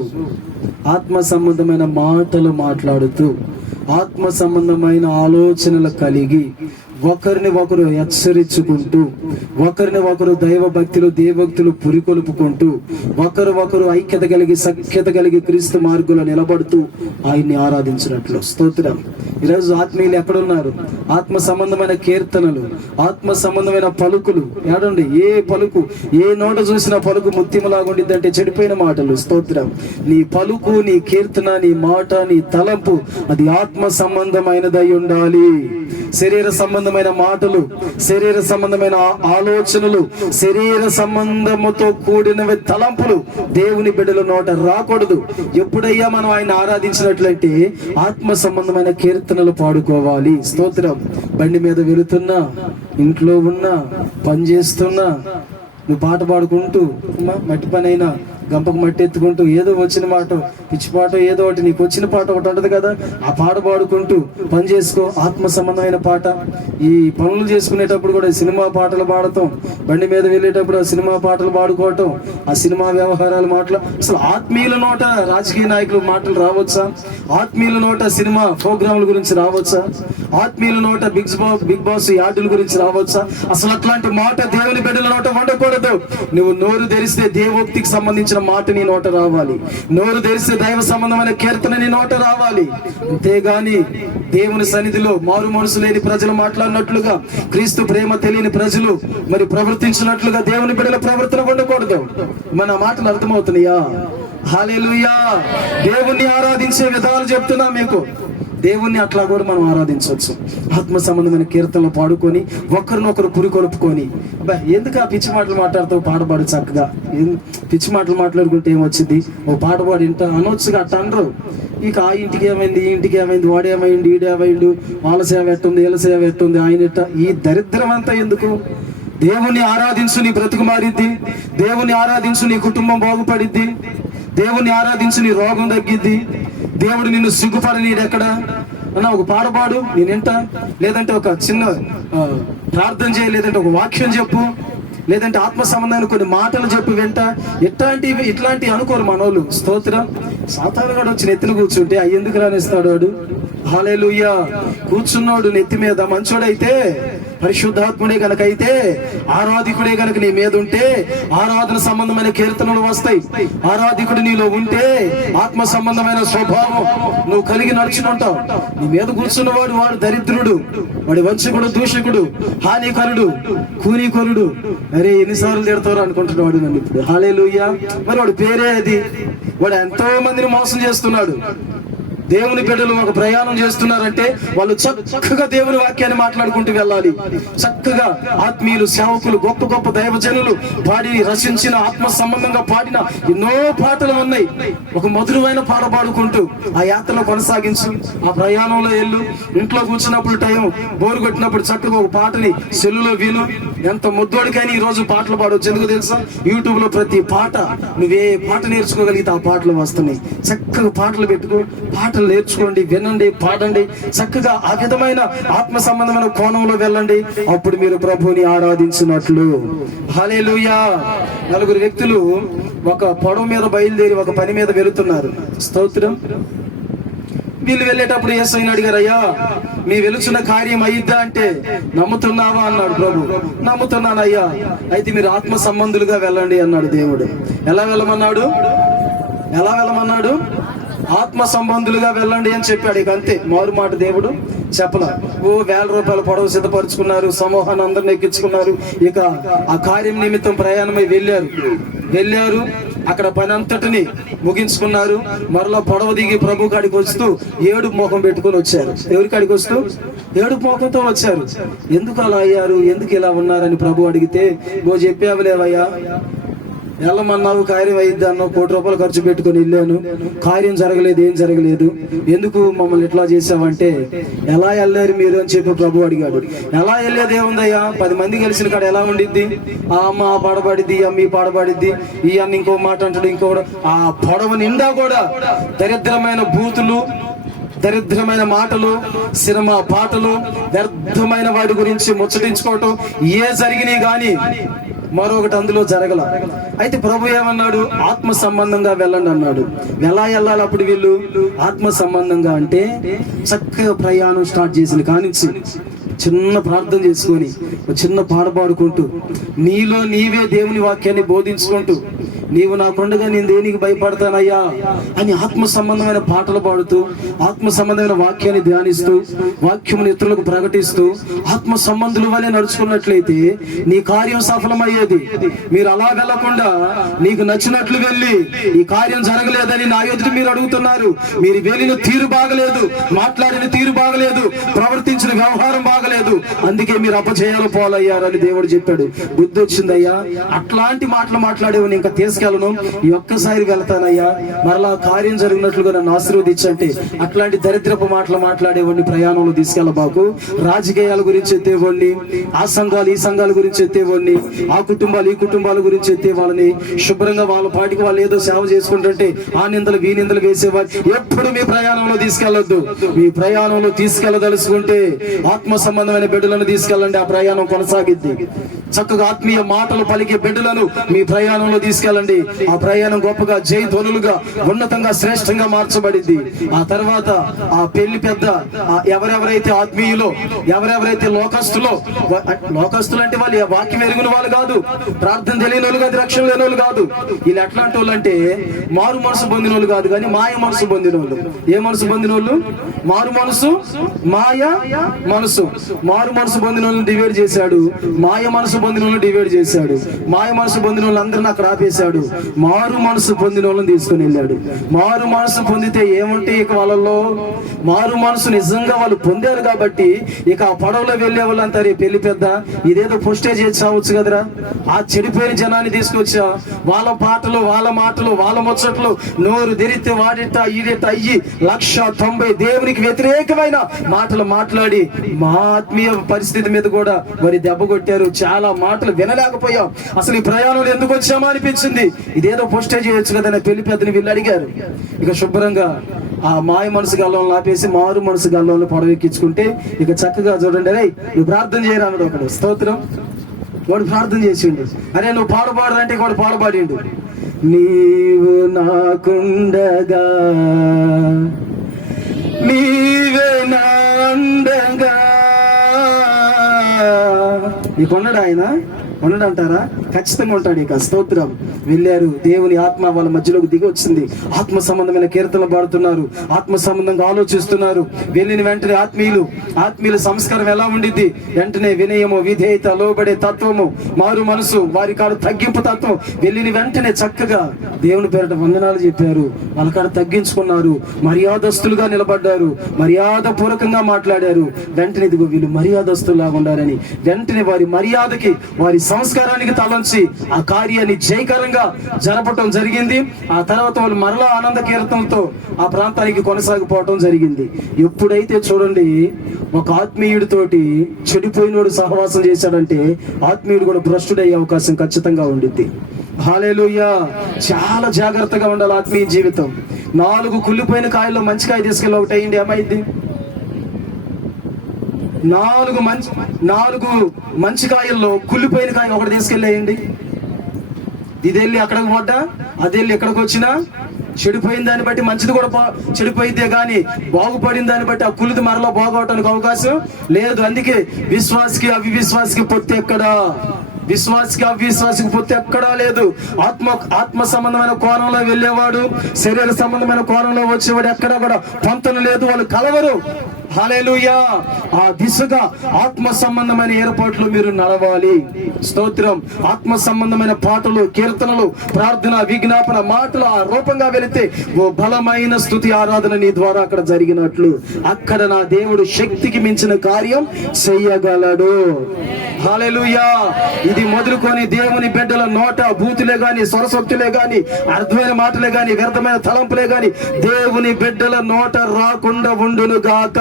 ఆత్మ సంబంధమైన మాటలు మాట్లాడుతూ, ఆత్మ సంబంధమైన ఆలోచనలు కలిగి ఒకరిని ఒకరు హెచ్చరించుకుంటూ, ఒకరిని ఒకరు దైవ భక్తులు దేవభక్తులు పురికొల్పుకుంటూ, ఒకరు ఒకరు ఐక్యత కలిగి సఖ్యత కలిగి క్రీస్తు మార్గంలో నిలబడుతూ ఆయన్ని ఆరాధించినట్లు. స్తోత్రం. ఈరోజు ఆత్మీయులు ఎక్కడున్నారు? ఆత్మ సంబంధమైన కీర్తనలు, ఆత్మ సంబంధమైన పలుకులు ఏడండి. ఏ పలుకు, ఏ నోట చూసిన పలుకు ముత్యములాగుండిద్ది అంటే చెడిపోయిన మాటలు. స్తోత్రం. నీ పలుకు, నీ కీర్తన, నీ మాట, నీ తలంపు అది ఆత్మ సంబంధమైనదై ఉండాలి. శరీర సంబంధమైన మాటలు, శరీర సంబంధమైన ఆలోచనలు, శరీర సంబంధముతో కూడినవి తలంపులు దేవుని బిడ్డల నోట రాకూడదు. ఎప్పుడయ్యా మనం ఆయన ఆరాధించినట్లయితే ఆత్మ సంబంధమైన కీర్తనలు పాడుకోవాలి. స్తోత్రం. బండి మీద వెళుతున్నా, ఇంట్లో ఉన్నా, పని చేస్తున్నా నువ్వు పాట పాడుకుంటూ, మట్టి పని అయినా గంపకు మట్టి ఎత్తుకుంటూ ఏదో వచ్చిన మాట, పిచ్చి పాట ఏదో ఒకటి, నీకు వచ్చిన పాట ఒకటి ఉంటుంది కదా, ఆ పాట పాడుకుంటూ పని చేసుకో. ఆత్మ సంబంధమైన పాట. ఈ పనులు చేసుకునేటప్పుడు కూడా సినిమా పాటలు పాడతాం, బండి మీద వెళ్ళేటప్పుడు ఆ సినిమా పాటలు పాడుకోవటం, ఆ సినిమా వ్యవహారాలు మాటలు. అసలు ఆత్మీయుల నోట రాజకీయ నాయకుల మాటలు రావచ్చా? ఆత్మీయుల నోట సినిమా ప్రోగ్రాముల గురించి రావచ్చా? ఆత్మీయుల నోట బిగ్ బాస్ యార్డుల గురించి రావచ్చా? అసలు అట్లాంటి మాట దేవుని బిడ్డల నోట ఉండకూడదు. నువ్వు నోరు తెరిస్తే దేవోక్తికి సంబంధించిన మాట నీ నోట రావాలి, నోరు తెరిస్తే దైవ సంబంధమైన కీర్తన నీ నోట రావాలి. అంతేగాని దేవుని సన్నిధిలో మారు మనసు లేని ప్రజలు మాట్లాడినట్లుగా, క్రీస్తు ప్రేమ తెలియని ప్రజలు మరి ప్రవర్తించినట్లుగా దేవుని బిడ్డల ప్రవర్తన ఉండకూడదు. మన మాటలు అర్థమవుతున్నాయా? హల్లెలూయా. దేవుణ్ణి ఆరాధించే విధాలు చెప్తున్నా మీకు. దేవుణ్ణి అట్లా కూడా మనం ఆరాధించవచ్చు. ఆత్మ సంబంధమైన కీర్తనలు పాడుకొని ఒకరినొకరు పురికొల్పుకొని, ఎందుకు ఆ పిచ్చి మాటలు మాట్లాడుతావు, పాడబాడు చక్కగా. పిచ్చి మాటలు మాట్లాడుకుంటే ఏమొచ్చింది, ఓ పాట పాడు ఇంట అనొచ్చుగా. అట్ట అనరు. ఇక ఆ ఇంటికి ఏమైంది, ఈ ఇంటికి ఏమైంది, వాడేమైండు, ఈడేమైండు, వాళ్ళ సేవ ఎట్టుంది, వీళ్ళ సేవ ఎట్టుంది, ఆయన ఎట్ట. ఈ దరిద్రం అంతా ఎందుకు? దేవుణ్ణి ఆరాధించు, నీ బ్రతుకు మారిద్ది. దేవుణ్ణి ఆరాధించు, నీ కుటుంబం బాగుపడిద్ది. దేవుణ్ణి ఆరాధించి నీ రోగం తగ్గిద్ది. దేవుడు నిన్ను సిగ్గుపడనీడు. ఎక్కడ అన్న ఒక పాట పాడు నేనింట, లేదంటే ఒక చిన్న ప్రార్థన చేయి, లేదంటే ఒక వాక్యం చెప్పు, లేదంటే ఆత్మ సంబంధమైన కొన్ని మాటలు చెప్పు వెంట. ఇట్లాంటివి అనుకోరు మనోళ్ళు. స్తోత్రం. సాతానుగా వచ్చి నెత్తిన కూర్చుంటే అవి ఎందుకు రానిస్తాడు వాడు? హల్లెలూయా. కూర్చున్నాడు నెత్తి మీద. మంచోడైతే, పరిశుద్ధాత్ముడే గనకైతే, ఆరాధికుడే గనక నీ మీద ఉంటే ఆరాధన సంబంధమైన కీర్తనలు వస్తాయి. ఆరాధికుడు నీలో ఉంటే ఆత్మ సంబంధమైన స్వభావం నువ్వు కలిగి నడుచుకుంటావు. నీ మీద కూర్చున్నవాడు వాడు దరిద్రుడు, వాడి వంచకుడు, దూషకుడు, హానికరుడు, కూనీకరుడు. అరే ఎన్నిసార్లు తిడతారు అనుకుంటున్నాడు నన్ను ఇప్పుడు. హల్లెలూయా. మరి వాడి పేరే అది. వాడు ఎంతో మందిని మోసం చేస్తున్నాడు. దేవుని బిడ్డలు ఒక ప్రయాణం చేస్తున్నారంటే వాళ్ళు చక్కగా దేవుని వాక్యాన్ని మాట్లాడుకుంటూ వెళ్ళాలి. చక్కగా ఆత్మీయులు, సేవకులు, గొప్ప గొప్ప దైవజనులు పాడి రచించిన ఆత్మ సంబంధంగా పాడిన ఎన్నో పాటలు ఉన్నాయి. ఒక మధురమైన పాట పాడుకుంటూ ఆ యాత్రలో కొనసాగించు. ఆ ప్రయాణంలో వెళ్ళు. ఇంట్లో కూర్చున్నప్పుడు టైం బోరు కొట్టినప్పుడు చక్కగా ఒక పాటని సెల్లులో విను. ఎంత ముద్దోడికైనా ఈ రోజు పాటలు పాడవచ్చు. ఎందుకు తెలుసా? యూట్యూబ్ లో ప్రతి పాట నువ్వే పాట నేర్చుకోగలిగితే ఆ పాటలు వస్తున్నాయి. చక్కగా పాటలు పెట్టుకో, పాటలు నేర్చుకోండి, వినండి, పాడండి. చక్కగా ఆ విధమైన ఆత్మ సంబంధమైన కోణంలో వెళ్ళండి. అప్పుడు మీరు ప్రభువుని ఆరాధించినట్లు. హల్లెలూయా. 4 వ్యక్తులు ఒక పొడవ మీద బయలుదేరి ఒక పని మీద వెళుతున్నారు. స్తోత్రం. వీళ్ళు వెళ్ళేటప్పుడు యేసయ్యని అడిగారు, అయ్యా మీ వెలుచున్న కార్యం అయ్యిద్దా అంటే, నమ్ముతున్నావా అన్నాడు ప్రభు. నమ్ముతున్నానయ్యా. అయితే మీరు ఆత్మ సంబంధులుగా వెళ్ళండి అన్నాడు దేవుడు. ఎలా వెళ్ళమన్నాడు? ఆత్మ సంబంధులుగా వెళ్ళండి అని చెప్పాడు. ఇక అంతే, మారు మాట దేవుడు చెప్పలా. ఓ 1000 రూపాయల పొడవు సిద్ధపరుచుకున్నారు, సమూహాన్ని అందరిని ఎక్కించుకున్నారు. ఇక ఆ కార్యం నిమిత్తం ప్రయాణమై వెళ్ళారు. అక్కడ పని అంతటిని ముగించుకున్నారు. మరలా పొడవ దిగి ప్రభు కాడికి వస్తూ ఏడుపు ముఖం పెట్టుకుని వచ్చారు. ఎవరి కాడికి వస్తూ ఏడుపు ముఖంతో వచ్చారు. ఎందుకు అలా అయ్యారు, ఎందుకు ఇలా ఉన్నారని ప్రభు అడిగితే, నువ్వు చెప్పావులేవయ్యా, వెళ్ళమన్నావు, కార్యం అయ్యిద్ది అన్నావు, 1 కోటి రూపాయలు ఖర్చు పెట్టుకుని వెళ్ళాను, కార్యం జరగలేదు, ఏం జరగలేదు, ఎందుకు మమ్మల్ని ఇట్లా చేసావంటే, ఎలా వెళ్ళారు మీరు అని చెప్పి ప్రభు అడిగాడు. ఎలా వెళ్ళేది ఏముందయ్యా, 10 మంది కలిసిన కాడ ఎలా ఉండిద్ది? ఆ అమ్మ ఆ పాడబడిద్ది, ఈ అమ్మ ఈ పాడబడిద్ది, ఈ అన్న ఇంకో మాట అంటాడు, ఇంకోటి. ఆ పొడవ నిండా కూడా దరిద్రమైన బూతులు, దరిద్రమైన మాటలు, సినిమా పాటలు, వ్యర్థమైన వాటి గురించి ముచ్చటించుకోవటం ఏ జరిగినాయి గాని మరొకటి అందులో జరగల. అయితే ప్రభు ఏమన్నాడు? ఆత్మ సంబంధంగా వెళ్ళండి అన్నాడు. ఎలా వెళ్ళాలి అప్పుడు వీళ్ళు? ఆత్మ సంబంధంగా అంటే చక్కగా ప్రయాణం స్టార్ట్ చేసింది కానించి చిన్న ప్రార్థన చేసుకొని, చిన్న పాట పాడుకుంటూ, నీలో నీవే దేవుని వాక్యాన్ని బోధించుకుంటూ, నీవు నాకుండగా నేను దేనికి భయపడతానయ్యా అని ఆత్మ సంబంధమైన పాటలు పాడుతూ, ఆత్మ సంబంధమైన వాక్యాన్ని ధ్యానిస్తూ, వాక్యమును ఇతరులకు ప్రకటిస్తూ, ఆత్మ సంబంధుల వల్లే నడుచుకున్నట్లయితే నీ కార్యం సఫలమయ్యేది. మీరు అలా వెళ్లకుండా నీకు నచ్చినట్లు వెళ్ళి ఈ కార్యం జరగలేదని నా ఎదుట మీరు అడుగుతున్నారు. మీరు వెళ్ళిన తీరు బాగలేదు, మాట్లాడిన తీరు బాగలేదు, ప్రవర్తించిన వ్యవహారం బాగలేదు, అందుకే మీరు అపజయాలు పోలయ్యారని దేవుడు చెప్పాడు. బుద్ధి వచ్చిందయ్యా, అట్లాంటి మాటలు మాట్లాడేవని ఇంకా తీసుకెళ్ళను, ఈ ఒక్కసారి వెళ్తానయ్యా, మరలా కార్యం జరిగినట్లుగా నన్ను ఆశీర్వదించంటే అట్లాంటి దరిద్రపు మాటలు మాట్లాడేవాడిని ప్రయాణంలో తీసుకెళ్ళబాకు. రాజకీయాల గురించి ఎత్తేవాడిని, ఆ సంఘాలు ఈ సంఘాల గురించి ఎత్తేవాడిని, ఆ కుటుంబాలు ఈ కుటుంబాల గురించి ఎత్తేవాళ్ళని, శుభ్రంగా వాళ్ళ పాటికి వాళ్ళు ఏదో సేవ చేసుకుంటుంటే ఆ నిందలు ఈ నిందలు వేసేవారు. ఎప్పుడు మీ ప్రయాణంలో తీసుకెళ్లొద్దు. మీ ప్రయాణంలో తీసుకెళ్లదలుచుకుంటే ఆత్మ సంబంధమైన బిడ్డలను తీసుకెళ్ళండి, ఆ ప్రయాణం కొనసాగిద్ది. చక్కగా ఆత్మీయ మాటలు పలికే బిడ్డలను మీ ప్రయాణంలో తీసుకెళ్ళండి. ఆ ప్రయాణం గొప్పగా జయధ్వనులుగా ఉన్నతంగా శ్రేష్టంగా మార్చబడింది. ఆ తర్వాత ఆ పెళ్లి పెద్ద ఎవరెవరైతే ఆత్మీయులో, ఎవరెవరైతే లోకస్తులో, లోకస్తులు అంటే వాళ్ళు వాక్యం ఎరుగున వాళ్ళు కాదు, ప్రార్థన తెలియని వాళ్ళు కాదు, రక్షణ లేని వాళ్ళు కాదు. వీళ్ళు ఎట్లాంటి వాళ్ళు అంటే మారు మనసు పొందిన వాళ్ళు కాదు, కానీ మాయ మనసు పొందిన వాళ్ళు. ఏ మనసు పొందిన వాళ్ళు? మారు మనసు, మాయ మనసు. మారు మనసు పొందిన వాళ్ళని డివైడ్ చేశాడు, మాయ మనసు పొందిన వాళ్ళని డివైడ్ చేశాడు. మాయ మనసు పొందిన వాళ్ళందరినీ అక్కడ ఆపేశాడు, మారు మనసు పొందిన వాళ్ళని తీసుకుని వెళ్ళాడు. మారు మనసు పొందితే ఏముంటే ఇక వాళ్ళలో మారు మనసు నిజంగా వాళ్ళు పొందారు కాబట్టి ఇక ఆ పడవలో వెళ్ళే వాళ్ళు అంటారు, పెళ్లి పెద్ద ఇదేదో పోస్టేజ్ చేసి చావచ్చు కదరా, ఆ చెడిపోయిన జనాన్ని తీసుకొచ్చా, వాళ్ళ పాటలు వాళ్ళ మాటలు వాళ్ళ ముచ్చట్లు నోరు తెరిస్తే వాడిట ఈడిట అయ్యి 190 దేవునికి వ్యతిరేకమైన మాటలు మాట్లాడి మా ఆత్మీయ పరిస్థితి మీద కూడా మరి దెబ్బ కొట్టారు. చాలా మాటలు వినలేకపోయాం. అసలు ఈ ప్రయాణంలో ఎందుకు వచ్చామా అనిపించింది. ఇదేదో పోస్టేజ్ చేయొచ్చు కదా పెళ్లి పెద్దని వీళ్ళు అడిగారు. ఇక శుభ్రంగా ఆ మాయ మనసు గల్లంలో ఆపేసి మారు మనసు గల్లంలో పొడవెక్కించుకుంటే ఇక చక్కగా చూడండి, రే నువ్వు ప్రార్థన చేయరా అన్నాడు ఒకడు. స్తోత్రం. వాడు ప్రార్థన చేసిండు. అరే నువ్వు పాడబాడదంటే వాడు పాడబాడిండు. నీవు నాకుండగా నీవే నా అండగా. నీకున్నాడు ఆయన, ఉన్నాడు అంటారా? ఖచ్చితంగా ఉంటాడు. ఇక స్తోత్రం. వెళ్ళారు, దేవుని ఆత్మ వాళ్ళ మధ్యలోకి దిగి వచ్చింది. ఆత్మ సంబంధమైన కీర్తనలు పాడుతున్నారు, ఆత్మ సంబంధంగా ఆలోచిస్తున్నారు. వెళ్ళిన వెంటనే ఆత్మీయుల సంస్కారం ఎలా ఉండిద్ది? వెంటనే వినయము, విధేయత, లోబడే తత్వము, మారు మనసు, వారి కాడ తగ్గింపు తత్వం. వెళ్ళిన వెంటనే చక్కగా దేవుని పేరిట వందనాలు చెప్పారు, వాళ్ళ కాడ తగ్గించుకున్నారు, మర్యాదస్తులుగా నిలబడ్డారు, మర్యాద పూర్వకంగా మాట్లాడారు. వెంటనే ఇదిగో వీళ్ళు మర్యాదస్తులాగా ఉండాలని వెంటనే వారి మర్యాదకి, వారి సంస్కారానికి తలంచి ఆ కార్యాన్ని జయకరంగా జరపటం జరిగింది. ఆ తర్వాత వాళ్ళు మరలా ఆనంద కీర్తనలతో ఆ ప్రాంతానికి కొనసాగిపోవటం జరిగింది. ఎప్పుడైతే చూడండి ఒక ఆత్మీయుడితోటి చెడిపోయినోడు సహవాసం చేశాడంటే ఆత్మీయుడు కూడా భ్రష్టుడయ్యే అవకాశం ఖచ్చితంగా ఉండిద్ది. హల్లెలూయా. చాలా జాగ్రత్తగా ఉండాలి ఆత్మీయ జీవితం. 4 కుళ్ళిపోయిన కాయల్లో మంచి కాయ తీసుకెళ్ళి ఒకటి అయ్యింది, ఏమైంది? 4 మంచి కాయల్లో కుళ్ళిపోయిన కాయ ఒకటి తీసుకెళ్ళేయండి. ఇది వెళ్ళి అక్కడికి పడ్డా, అది వెళ్ళి ఎక్కడికి వచ్చినా చెడిపోయిన దాన్ని బట్టి మంచిది కూడా చెడిపోయిద్దే కానీ బాగుపడిన దాన్ని బట్టి ఆ కుళ్ళిది మరలా బాగోవటానికి అవకాశం లేదు. అందుకే విశ్వాసికి అవిశ్వాసికి పొత్తు ఎక్కడా, విశ్వాసికి అవిశ్వాసికి పొత్తు ఎక్కడా లేదు. ఆత్మ సంబంధమైన కోణంలో వెళ్ళేవాడు, శరీర సంబంధమైన కోణంలో వచ్చేవాడు ఎక్కడా కూడా పొంతన లేదు. వాళ్ళు కలవరు. హల్లెలూయా. ఆ దిశగా ఆత్మ సంబంధమైన ఏర్పాట్లు మీరు నడవాలి. స్తోత్రం. ఆత్మ సంబంధమైన పాటలు, కీర్తనలు, ప్రార్థన, విజ్ఞాపన, మాటలు ఆ రూపంగా వెళితే ఓ బలమైన స్తుతి ఆరాధన నీ ద్వారా అక్కడ జరిగినట్లు అక్కడ నా దేవుడు శక్తికి మించిన కార్యం చెయ్యగలడు. హల్లెలూయా. ఇది మొదలుకొని దేవుని బిడ్డల నోట బూతులే గాని, సరస్వతులే గాని, అర్థమైన మాటలే గాని, వ్యర్థమైన తలంపులే గాని దేవుని బిడ్డల నోట రాకుండా ఉండును గాక.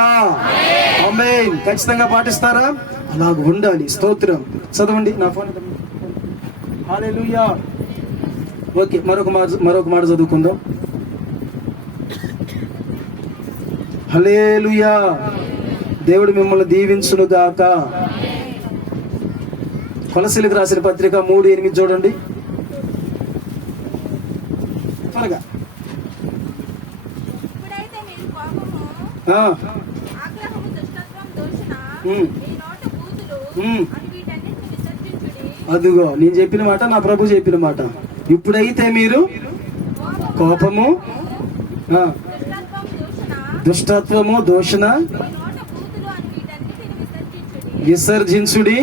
ఆమేన్. ఖచ్చితంగా పాటిస్తారా? అలాగ ఉండాలి. స్తోత్రం. చదవండి నా ఫోన్. హల్లెలూయా. ఓకే, మరొక మాట చదువుకుందాం. హల్లెలూయా. దేవుడు మిమ్మల్ని దీవించును గాక. కొలసీలకు రాసిన పత్రిక 3:8 చూడండి త్వరగా. అదిగో నేను చెప్పిన మాట, నా ప్రభు చెప్పిన మాట. ఇప్పుడైతే మీరు కోపము, దుష్టత్వము, దూషణ విసర్జించుడి,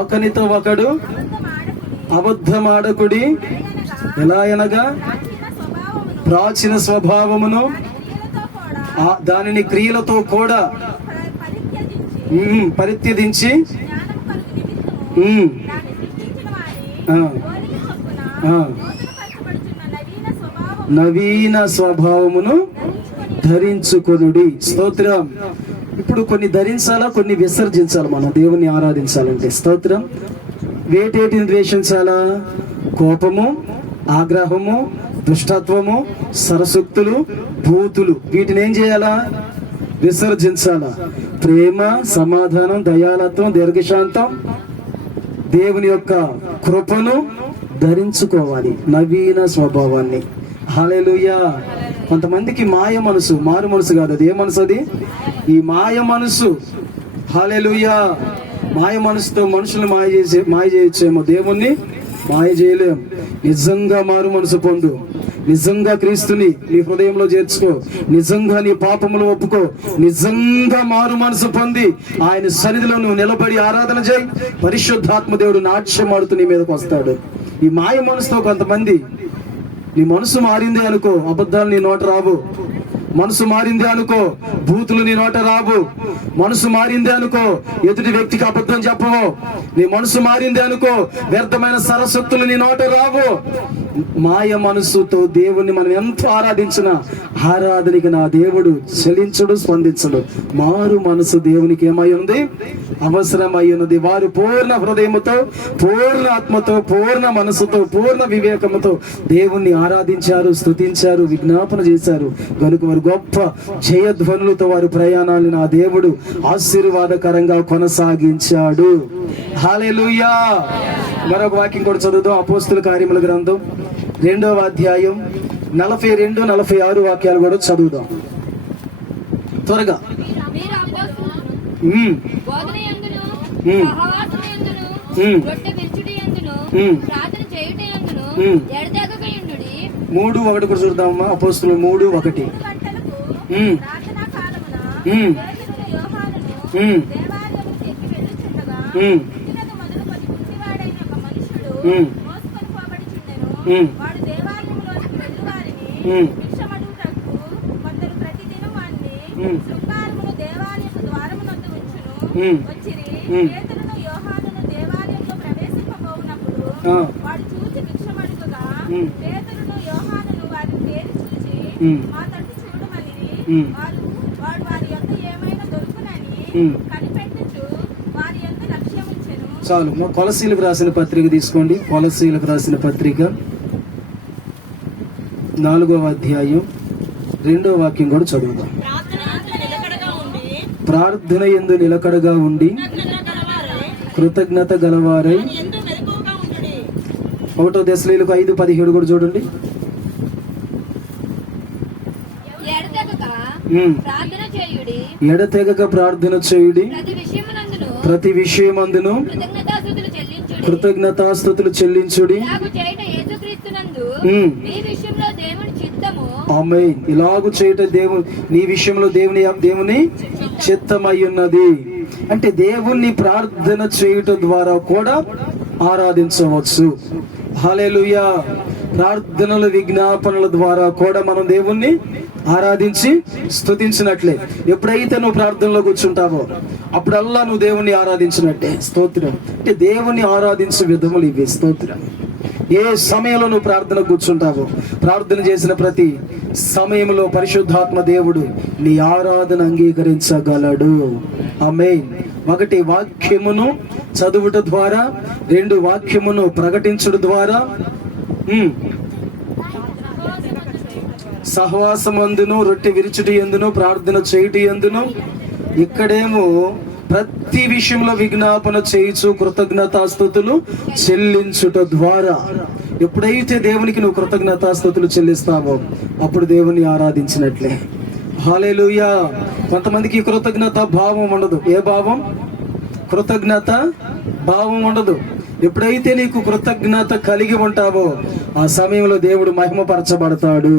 ఒకనితో ఒకడు అబద్ధమాడకుడి, ఎలా అనగా ప్రాచీన స్వభావమును దానిని క్రియలతో కూడా పరిత్యజించి నవీన స్వభావమును ధరించుకొనుడి. స్తోత్రం. ఇప్పుడు కొన్ని ధరించాలా, కొన్ని విసర్జించాలి. మనం దేవుని ఆరాధించాలంటే స్తోత్రం. వేటేటిని ద్వేషించాలా? కోపము, ఆగ్రహము, దుష్టత్వము, సరసక్తులు, భూతులు, వీటిని ఏం చేయాలా? విసర్జించాలా. ప్రేమ, సమాధానం, దయాలత్వం, దీర్ఘశాంతం, దేవుని యొక్క కృపను ధరించుకోవాలి, నవీన స్వభావాన్ని. హల్లెలూయా. కొంతమందికి మాయ మనసు, మారు మనసు కాదు. అది ఏ మనసు? అది ఈ మాయ మనసు. హల్లెలూయా. మాయ మనసుతో మనుషులు మాయ చేయొచ్చేమో, దేవుణ్ణి మాయ చేయలేం. నిజంగా మారు మనసు పొందు, నిజంగా క్రీస్తుని నీ హృదయంలో చేర్చుకో, నిజంగా నీ పాపములు ఒప్పుకో, నిజంగా మారు మనసు పొంది ఆయన సన్నిధిలో నువ్వు నిలబడి ఆరాధన చేయి. పరిశుద్ధాత్మ దేవుడు నాట్యమాడుతూ నీ మీదకి వస్తాడు. ఈ మాయ మనసుతో కొంతమంది, నీ మనసు మారింది అనుకో, అబద్ధాలు నీ నోట రావు. మనసు మారింది అనుకో, బూతులు నీ నోట రావు. మనసు మారింది అనుకో, ఎదుటి వ్యక్తికి అబద్ధం చెప్పవు. నీ మనసు మారింది అనుకో, వ్యర్థమైన సరస్వత్తులు నీ నోట రావు. మాయ మనసుతో దేవుణ్ణి మనం ఎంత ఆరాధించినా ఆరాధనకి నా దేవుడు చెలించడు, స్పందించడు. మారు మనసు దేవునికి ఏమై ఉంది? అవసరమై ఉన్నది. వారు పూర్ణ హృదయముతో, పూర్ణ ఆత్మతో, పూర్ణ మనసుతో, పూర్ణ వివేకముతో దేవుణ్ణి ఆరాధించారు, స్తుతించారు, విజ్ఞాపన చేశారు కనుక వారు గొప్ప జయధ్వనులతో వారి ప్రయాణాన్ని నా దేవుడు ఆశీర్వాదకరంగా కొనసాగించాడు. హల్లెలూయా. మరొక వాక్యం కూడా చదువుదాం. అపోస్తుల కార్యముల గ్రంథం 2వ అధ్యాయం 42, 46 వాక్యాలు కూడా చదువుదాం త్వరగా. మీరు అపోస్తలులను బోధనయందును, సహవాసమందును, రొట్టె విరుచుటయందును, ప్రార్థన చేయుటయందును ఎడతెగకయుండుడి. 3:1 కూడా చూద్దామమ్మా. అపోస్తలులు 3:1. ప్రార్థనా కాలమున పేతురును యోహానును దేవాలయమునకు ఎక్కి వెళ్ళుచుండగా పుట్టినది మొదలు 10 గుడ్డివాడైన ఒక మనుష్యుడు మోసుకొని పోబడుచుండెను. వాడు దేవాలయములోనికి వెళ్ళు వారిని భిక్షమడుగుటకు కొందరు ప్రతిదినం వారిని శృంగారమును దేవాలయపు ద్వారమునందు ఉంచును వచ్చిరి. పేతురును యోహానును దేవాలయంలో ప్రవేశింపబోవునప్పుడు వాడు చూసి భిక్షమడుగుగా పేతురును యోహానును వారిని తేరి చూచి మా తట్టు చూడమని వాడు వారి యొద్ద ఏమైనా దొరుకునని కనిపెట్టుచు వారి యొద్ద లక్ష్యముంచెను. చాలు. కొలసీలకు రాసిన పత్రిక తీసుకోండి. కొలసీలకు రాసిన పత్రిక 4వ అధ్యాయం 2వ వాక్యం కూడా చదువుదాం. ప్రార్థన యందు నిలకడగా ఉండి కృతజ్ఞత గలవారై. 1 దెసలోనికీయులకు 5:17 కూడా చూడండి. ప్రార్థన చేయుడి, ఎడతెగక ప్రార్థన చేయుడి, ప్రతి విషయమందును కృతజ్ఞతాస్తుతులు చెల్లించుడి. కృతజ్ఞతాస్తుతులు చెల్లించుడి. ఇలాగు చేయుట యేసుక్రీస్తునందు మీ విషయంలో దేవుని చిత్తము. ఆమేన్. ఇలాగు చేయుట నీ విషయంలో దేవుని చిత్తమై ఉన్నది. అంటే దేవుణ్ణి ప్రార్థన చేయుట ద్వారా కూడా ఆరాధించవచ్చు. హల్లెలూయా. ప్రార్థనల విజ్ఞాపనల ద్వారా కూడా మనం దేవుణ్ణి ఆరాధించి స్తుతించినట్లే. ఎప్పుడైతే నువ్వు ప్రార్థనలో కూర్చుంటావో అప్పుడల్లా నువ్వు దేవుణ్ణి ఆరాధించినట్టే. స్తోత్రం. అంటే దేవుణ్ణి ఆరాధించే విధములు ఇవి. స్తోత్రం. ఏ సమయంలో నువ్వు ప్రార్థన కూర్చుంటావో, ప్రార్థన చేసిన ప్రతి సమయంలో పరిశుద్ధాత్మ దేవుడు నీ ఆరాధన అంగీకరించగలడు. ఆమేన్. 1 వాక్యమును చదువుట ద్వారా, 2 వాక్యమును ప్రకటించడం ద్వారా, సహవాసమందును, రొట్టె విరుచుటి యందును, ప్రార్థన చేయుటి యందును. ఇక్కడేమో ప్రతి విషయంలో విజ్ఞాపన చేయుచు కృతజ్ఞతాస్తుతులు చెల్లించుట ద్వారా. ఎప్పుడైతే దేవునికి నువ్వు కృతజ్ఞతాస్తుతులు చెల్లిస్తావో అప్పుడు దేవుని ఆరాధించినట్లే. హల్లెలూయా. కొంతమందికి కృతజ్ఞత భావం ఉండదు. ఏ భావం? కృతజ్ఞత భావం ఉండదు. ఎప్పుడైతే నీకు కృతజ్ఞత కలిగి ఉంటావో ఆ సమయంలో దేవుడు మహిమపరచబడతాడు.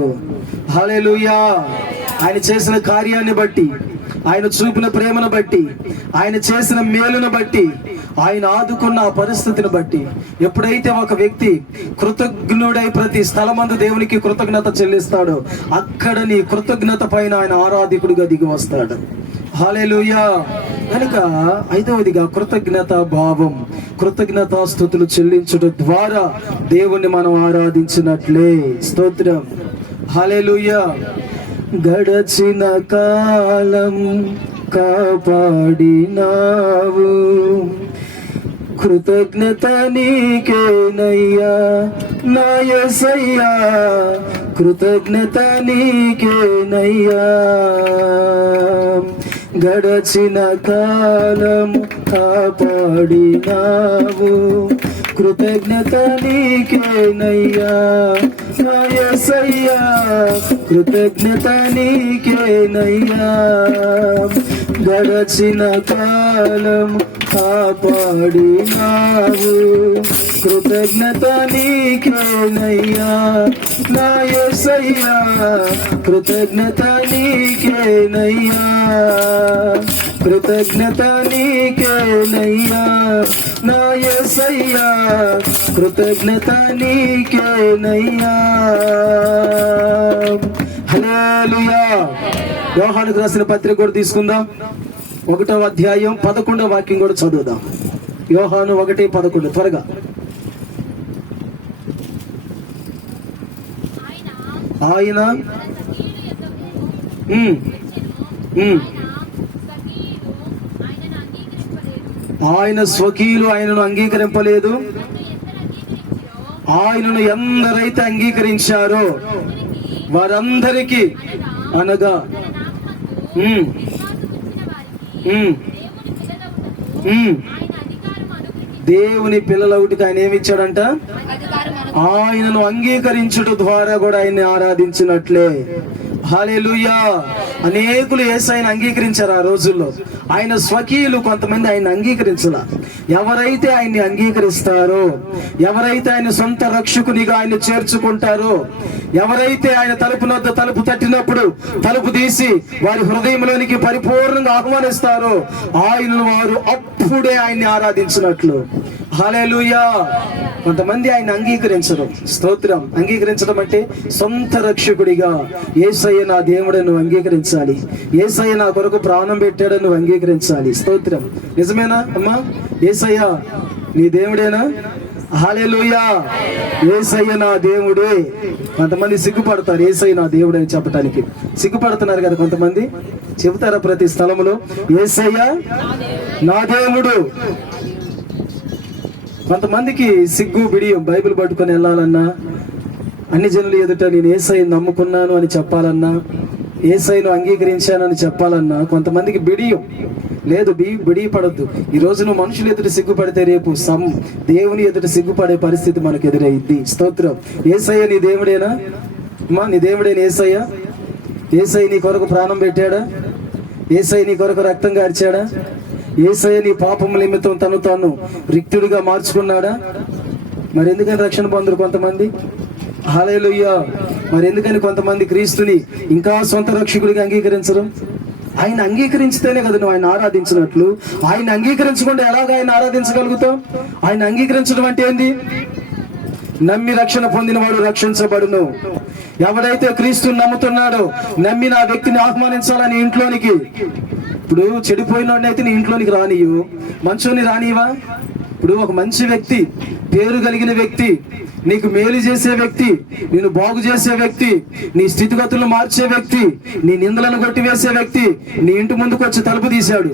హల్లెలూయా. ఆయన చేసిన కార్యాన్ని బట్టి, ఆయన చూపిన ప్రేమను బట్టి, ఆయన చేసిన మేలును బట్టి, ఆయన ఆదుకున్న ఆ పరిస్థితిని బట్టి ఎప్పుడైతే ఒక వ్యక్తి కృతజ్ఞుడై ప్రతి స్థలమందు దేవునికి కృతజ్ఞత చెల్లిస్తాడో అక్కడ నీ కృతజ్ఞత పైన ఆయన ఆరాధికుడిగా దిగి వస్తాడు. హల్లెలూయా. కనుక 5వదిగా కృతజ్ఞత భావం. కృతజ్ఞతాస్తుతులు చెల్లించుట ద్వారా దేవుణ్ణి మనం ఆరాధించినట్లే. స్తోత్రం. హల్లెలూయా. గడచిన కాలం కాపాడినావు, కృతజ్ఞత నీకేనయ్యా నా యేసయ్యా, కృతజ్ఞత నీకేనయ్యా. గడచిన కాలం కాపాడినావు, కృతజ్ఞత నీకేనయ్యా నా యేసయ్యా, కృతజ్ఞత నీకేనయ్యా. గడచిన కాలం కాపాడినావు, కృతజ్ఞత నీకేనయ్యా నా యేసయ్యా, కృతజ్ఞత నీకేనయ్యా, కృతజ్ఞత నీకేనయ్యా నా యేసయ్యా, కృతజ్ఞత నీకేనయ్యా. హల్లెలూయా. యోహానుకు రాసిన పత్రిక కూడా తీసుకుందాం. 1వ అధ్యాయం 11వ వాక్యం కూడా చదువుదాం. యోహాను 1:11 త్వరగా. ఆయన సఖీయుల యొద్దకు ఉమ్, వచ్చెను. ఆయన స్వకీయులు ఆయనను అంగీకరింపలేదు. ఆయనను ఎందరైతే అంగీకరించారో వారందరికీ అనగా ఉమ్, ఉమ్, ఉమ్, దేవుని పిల్లలవుటికి ఆయన ఏమిచ్చాడంట? ఆయనను అంగీకరించుట ద్వారా కూడా ఆయన్ని ఆరాధించినట్లే. హల్లెలూయా. అనేకులు యేసయ్యను అంగీకరించారు ఆ రోజుల్లో. ఆయన స్వకీయులు కొంతమంది ఆయన అంగీకరించాల. ఎవరైతే ఆయన్ని అంగీకరిస్తారో, ఎవరైతే ఆయన సొంత రక్షకునిగా ఆయన చేర్చుకుంటారో, ఎవరైతే ఆయన తలుపు తట్టినప్పుడు తలుపు తీసి వారి హృదయంలోనికి పరిపూర్ణంగా ఆహ్వానిస్తారో ఆయనను వారు అప్పుడే ఆయన్ని ఆరాధించినట్లు. హల్లెలూయా. కొంతమంది ఆయన అంగీకరించరు. స్తోత్రం. అంగీకరించడం అంటే సొంత రక్షకుడిగా యేసయ్య నా దేవుడను అంగీకరించాలి. యేసయ్య నా కొరకు ప్రాణం పెట్టాడని నువ్వు అంగీకరించాలి. స్తోత్రం. నిజమేనా అమ్మా? యేసయ్య నీ దేవుడేనా? హల్లెలూయా. యేసయ్య నా దేవుడే. కొంతమంది సిగ్గుపడతారు యేసయ్య నా దేవుడు అని చెప్పడానికి. సిగ్గుపడుతున్నారు కదా కొంతమంది. చెబుతారా ప్రతి స్థలంలో యేసయ్య నా దేవుడు? కొంతమందికి సిగ్గు బిడియం. బైబిల్ పట్టుకొని వెళ్ళాలన్నా, అన్ని జనులు ఎదుట నేను యేసయ్యను నమ్ముకున్నాను అని చెప్పాలన్నా, యేసయ్యను అంగీకరించానని చెప్పాలన్నా కొంతమందికి బిడియం. లేదు, బిడి పడద్దు. ఈ రోజు నువ్వు మనుషులు ఎదుట సిగ్గుపడితే రేపు దేవుని ఎదుట సిగ్గుపడే పరిస్థితి మనకు ఎదురైద్ది. స్తోత్రం. యేసయ్య నీ దేవుడేనా అమ్మా? నీ దేవుడేనా యేసయ్య? యేసయ్య నీ కొరకు ప్రాణం పెట్టాడా? యేసయ్య నీ కొరకు రక్తం కార్చాడా? యేసయ్య నీ పాపముల నిమిత్తం తను తాను రిక్తుడిగా మార్చుకున్నాడా? మరి ఎందుకని రక్షణ పొందరు కొంతమంది? హల్లెలూయా. మరి ఎందుకని కొంతమంది క్రీస్తుని ఇంకా సొంత రక్షకుడిగా అంగీకరించరు? ఆయన అంగీకరించితేనే కదా నువ్వు ఆయన ఆరాధించినట్లు. ఆయన అంగీకరించకుండా ఎలాగ ఆయన ఆరాధించగలుగుతావు? ఆయన అంగీకరించడం అంటే ఏంది? నమ్మి రక్షణ పొందినవాడు రక్షించబడును. ఎవడైతే క్రీస్తుని నమ్ముతున్నాడో, నమ్మి నా వ్యక్తిని ఆహ్వానించాలని ఇంట్లోనికి. ఇప్పుడు చెడిపోయినోడినైతే నీ ఇంట్లోనికి రానియు, మంచోని రానివా? ఇప్పుడు ఒక మంచి వ్యక్తి, పేరు కలిగిన వ్యక్తి, నీకు మేలు చేసే వ్యక్తి, నిన్ను బాగు చేసే వ్యక్తి, నీ స్థితిగతులను మార్చే వ్యక్తి, నీ నిందలను కొట్టివేసే వ్యక్తి నీ ఇంటి ముందుకు వచ్చి తలుపు తీశాడు.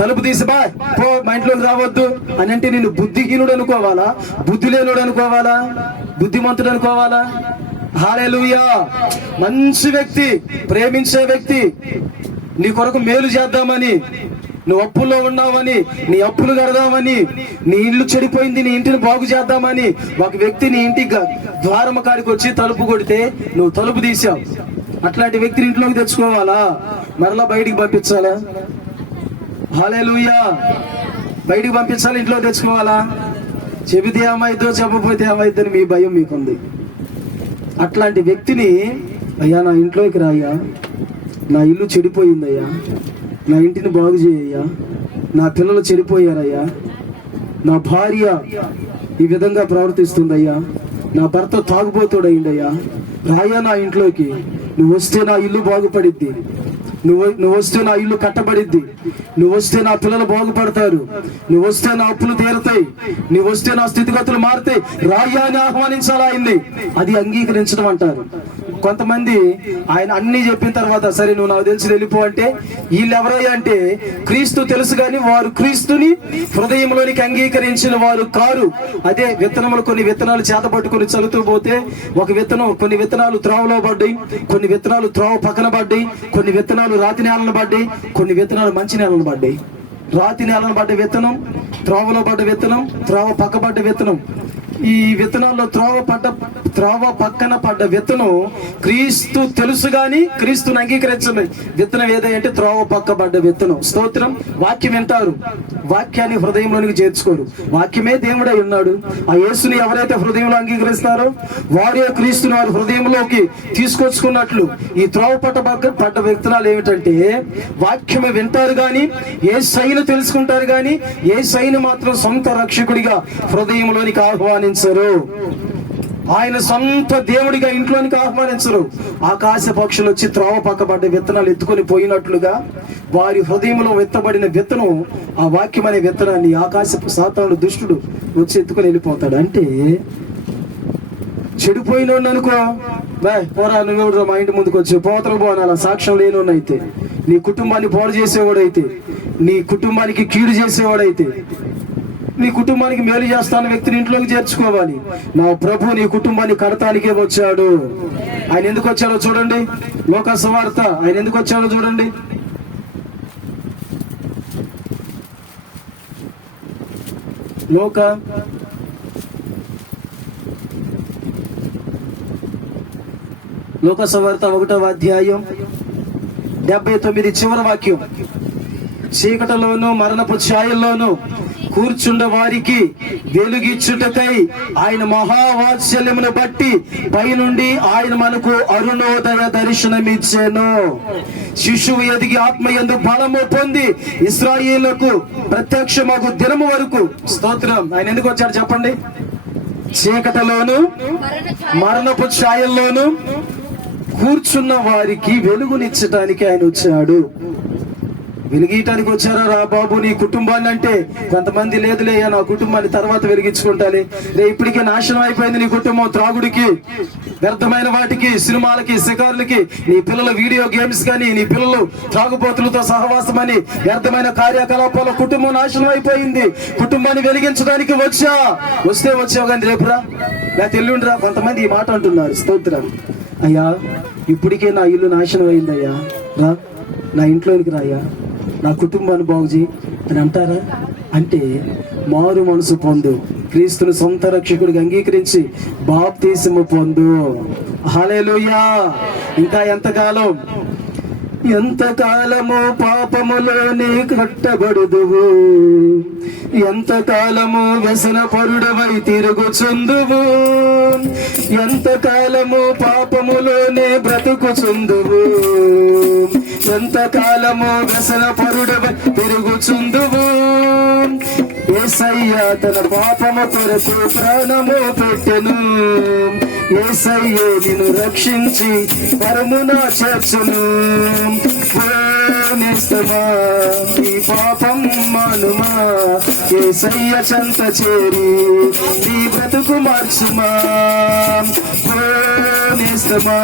తలుపు తీసి బా పో, మా ఇంట్లోకి రావద్దు అని అంటే నిన్ను బుద్ధిహీనుడు అనుకోవాలా? బుద్ధి లేనుడు అనుకోవాలా? బుద్ధిమంతుడు అనుకోవాలా? హల్లెలూయా. మంచి వ్యక్తి, ప్రేమించే వ్యక్తి, నీ కొరకు మేలు చేద్దామని, నువ్వు అప్పుల్లో ఉన్నావని, నీ అప్పులు కడదామని, నీ ఇల్లు చెడిపోయింది, నీ ఇంటిని బాగు చేద్దామని ఒక వ్యక్తి నీ ఇంటి ద్వారం కాడికి వచ్చి తలుపు కొడితే నువ్వు తలుపు తీసావు. అట్లాంటి వ్యక్తిని ఇంట్లోకి తెచ్చుకోవాలా? మరలా బయటికి పంపించాలా? హల్లెలూయా. బయటికి పంపించాలి, ఇంట్లో తెచ్చుకోవాలా? చెబితే ఏమైద్దో చెప్పకపోతే ఏమైద్దని మీ భయం మీకుంది. అట్లాంటి వ్యక్తిని అయ్యా నా ఇంట్లోకి రాయ్యా, నా ఇల్లు చెడిపోయిందయ్యా, నా ఇంటిని బాగు చేయయ్యా, నా పిల్లలు చెడిపోయారయ్యా, నా భార్య ఈ విధంగా ప్రవర్తిస్తుందయ్యా, నా భర్త తాగుబోతుడయిందయ్యా, రాయ్యా నా ఇంట్లోకి. నువ్వు వస్తే నా ఇల్లు బాగుపడిద్ది, నువ్వు వస్తే నా ఇల్లు కట్టబడిద్ది, నువ్వు వస్తే నా పిల్లలు బాగుపడతారు, నువ్వు వస్తే నా అప్పులు తీరతాయి, నువ్వు వస్తే నా స్థితిగతులు మారుతాయి. రాయ్యా అని ఆహ్వానించాలా ఆయన్ని. అది అంగీకరించడం అంటారు. కొంతమంది ఆయన అన్ని చెప్పిన తర్వాత సరే నువ్వు నాకు తెలిసి వెళ్ళిపో అంటే, వీళ్ళు ఎవరయ్యా అంటే క్రీస్తు తెలుసు కానీ వారు క్రీస్తుని హృదయంలోనికి అంగీకరించిన వారు కారు. అదే విత్తనములు, కొన్ని విత్తనాలు చేత పట్టుకుని చల్లుతూ పోతే ఒక విత్తనం, కొన్ని విత్తనాలు త్రోవలో పడ్డాయి, కొన్ని విత్తనాలు త్రోవ పక్కన పడ్డాయి, కొన్ని విత్తనాలు రాతి నేలను పడ్డాయి, కొన్ని విత్తనాలు మంచి నేలను పడ్డాయి. రాతి నేలను పడ్డ విత్తనం, త్రోవలో పడ్డ విత్తనం, త్రోవ పక్క పడ్డ విత్తనం. ఈ విత్తనాల్లో త్రోవ పక్కన పడ్డ విత్తనం క్రీస్తు తెలుసు గాని క్రీస్తుని అంగీకరించలేదు. విత్తనం ఏదంటే త్రోవ పక్క పడ్డ విత్తనం. స్తోత్రం. వాక్యం వింటారు, వాక్యాన్ని హృదయంలోనికి చేర్చుకోరు. వాక్యమే దేవుడై ఉన్నాడు. ఆ యేసుని ఎవరైతే హృదయంలో అంగీకరిస్తారో వారే క్రీస్తుని వారి హృదయంలోకి తీసుకొచ్చుకున్నట్లు ఈ త్రోవ పడ్డ విత్తనాలు ఏమిటంటే వాక్యమే వింటారు గాని యేసయ్యను తెలుసుకుంటారు గాని యేసయ్యను మాత్రం సొంత రక్షకుడిగా హృదయంలోనికి ఆహ్వానించరు. ఆయన సొంత దేవుడిగా ఇంట్లోనికి ఆహ్వానించరు. ఆకాశ పక్షులు వచ్చి త్రోవ పక్కబడ్డ విత్తనాలు ఎత్తుకొని పోయినట్లుగా వారి హృదయంలో విత్తబడిన విత్తనం, ఆ వాక్యం అనే విత్తనాన్ని ఆకాశపు సాతానుడు దుష్టుడు వచ్చి ఎత్తుకొని వెళ్ళిపోతాడు. అంటే చెడిపోయినోడు అనుకో, బాయ్ పోరా, నువ్వు మా ఇంటి ముందుకు వచ్చి పోతలకు పోనాలా సాక్ష్యం లేనోనైతే, నీ కుటుంబాన్ని పాడు చేసేవాడైతే, నీ కుటుంబానికి కీడు చేసేవాడైతే, నీ కుటుంబానికి మేలు చేస్తాన వ్యక్తిని ఇంట్లోకి చేర్చుకోవాలి. నా ప్రభు నీ కుటుంబాన్ని కడతానికే వచ్చాడు. ఆయన ఎందుకు వచ్చాడో చూడండి, లోక సువార్త ఆయన ఎందుకు వచ్చాడో చూడండి. లోక సువార్త 1వ అధ్యాయం 79 చివరి వాక్యం. చీకటిలోను మరణపు ఛాయల్లోను కూర్చుండ వారికి వెలుగిచ్చుటకై ఆయన మహావాత్సల్యమును బట్టి పైనుండి ఆయన మనకు అరుణోదయ దర్శనమిచ్చెను. శిశువు ఎదిగి ఆత్మయందు బలము పొంది ఇశ్రాయేలుకు ప్రత్యక్షమగు దినము వరకు. స్తోత్రం. ఆయన ఎందుకు వచ్చాడు చెప్పండి? చీకటిలోను మరణపు ఛాయల్లోను కూర్చున్న వారికి వెలుగునిచ్చటానికి ఆయన వచ్చాడు. వెలిగీయటానికి వచ్చారా రా బాబు నీ కుటుంబాన్ని అంటే, కొంతమంది లేదులే నా కుటుంబాన్ని తర్వాత వెలిగించుకుంటాలి. ఇప్పటికే నాశనం అయిపోయింది నీ కుటుంబం, త్రాగుడికి, వ్యర్థమైన వాటికి, సినిమాలకి, షికారులకి, నీ పిల్లల వీడియో గేమ్స్ కానీ, నీ పిల్లలు త్రాగుబోతులతో సహవాసం అని వ్యర్థమైన కార్యకలాపాల కుటుంబం నాశనం అయిపోయింది. కుటుంబాన్ని వెలిగించడానికి వస్తే వచ్చావు కానీ రేపురా లేకపోతే ఎల్లుండిరా. కొంతమంది ఈ మాట అంటున్నారు. స్తోత్రం. అయ్యా ఇప్పటికే నా ఇల్లు నాశనం అయిందయ్యా, రా నా ఇంట్లోనికి రాయ్యా, నా కుటుంబాన్ని బాగు చేయి అని అంటారా? అంటే మారు మనసు పొందు, క్రీస్తుని సొంత రక్షకుడిగా అంగీకరించి బాప్తీసము పొందు. హల్లెలూయా. ఇంకా ఎంతకాలము పాపములోనే కట్టబడుదువు, ఎంతకాలము వ్యసన పరుడవై తిరుగుచుందువు, ఎంతకాలము పాపములోనే బ్రతుకుచుందువు, ఎంతకాలము వ్యసన పరుడవై తిరుగుచుందువు. యేసయ్య తన పాపము కొరకు ప్రాణము పెట్టెను, యేసయ్యే నిన్ను రక్షించి పరమున చేర్చును. నేస్తమా నీ పాపం మానుమా, యేసయ్య చెంత చేరి నీ బ్రతుకు మార్చుమా. నేస్తమా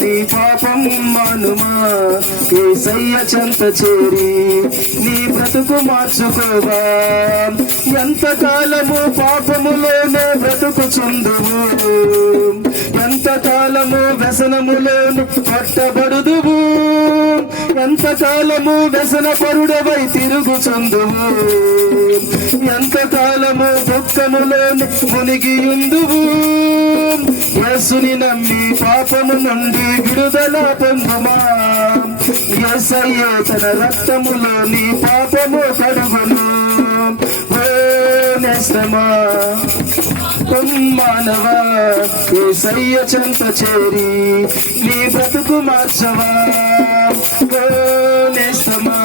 నీ పాపం మానుమా, యేసయ్య చెంత చేరి నీ బ్రతుకు మార్చుకోవా. ఎంతకాలము పాపములోనే బ్రతుకుచుందువు, ఎంతకాలము వ్యసనములోను పట్టబడుదువు, ఎంతకాలము వ్యసన పరుడవై తిరుగుచుందువు, ఎంతకాలము దుఃఖములోను మునిగియుందువు. యేసుని నమ్మి పాపము నుండి విడుదల పొందుమా, యేసయ్యే తన రక్తములో నీ పాపము కడుగును. నేస్తమా మానవా, యేసయ్య చెంత చేరి నీ బ్రతుకు మార్చవా. నేస్తమా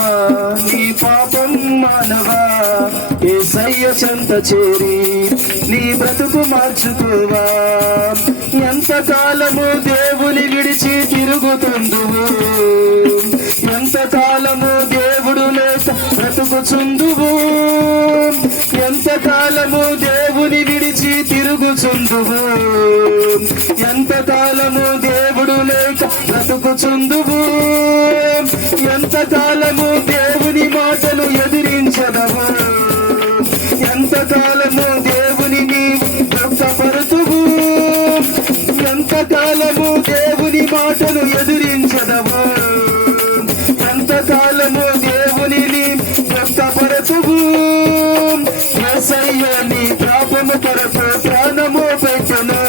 నీ పాపం మానవా, యేసయ్య చెంత చేరి నీ బ్రతుకు మార్చుకోవా. ఎంతకాలము దేవుని విడిచి తిరుగుతుందువు, ఎంతకాలము దేవుడు లేక బ్రతుకుచుందువు, ఎంతకాలము దేవుని విడిచి తిరుగుచుందువు, ఎంతకాలము దేవుడు లేక బ్రతుకుచుందువు, ఎంతకాలము దేవుని మాటలు ఎదిరించదవు, ఎంతకాలము దేవుని నీవు దుఃఖపరుతువు, ఎంతకాలము దేవుని మాటలు ఎదిరించదవు, ఎంతకాలము దేవుని దుఃఖపరుతువు. యేసయ్య నీ పాపము కొరకు ప్రాణము పెట్టెను,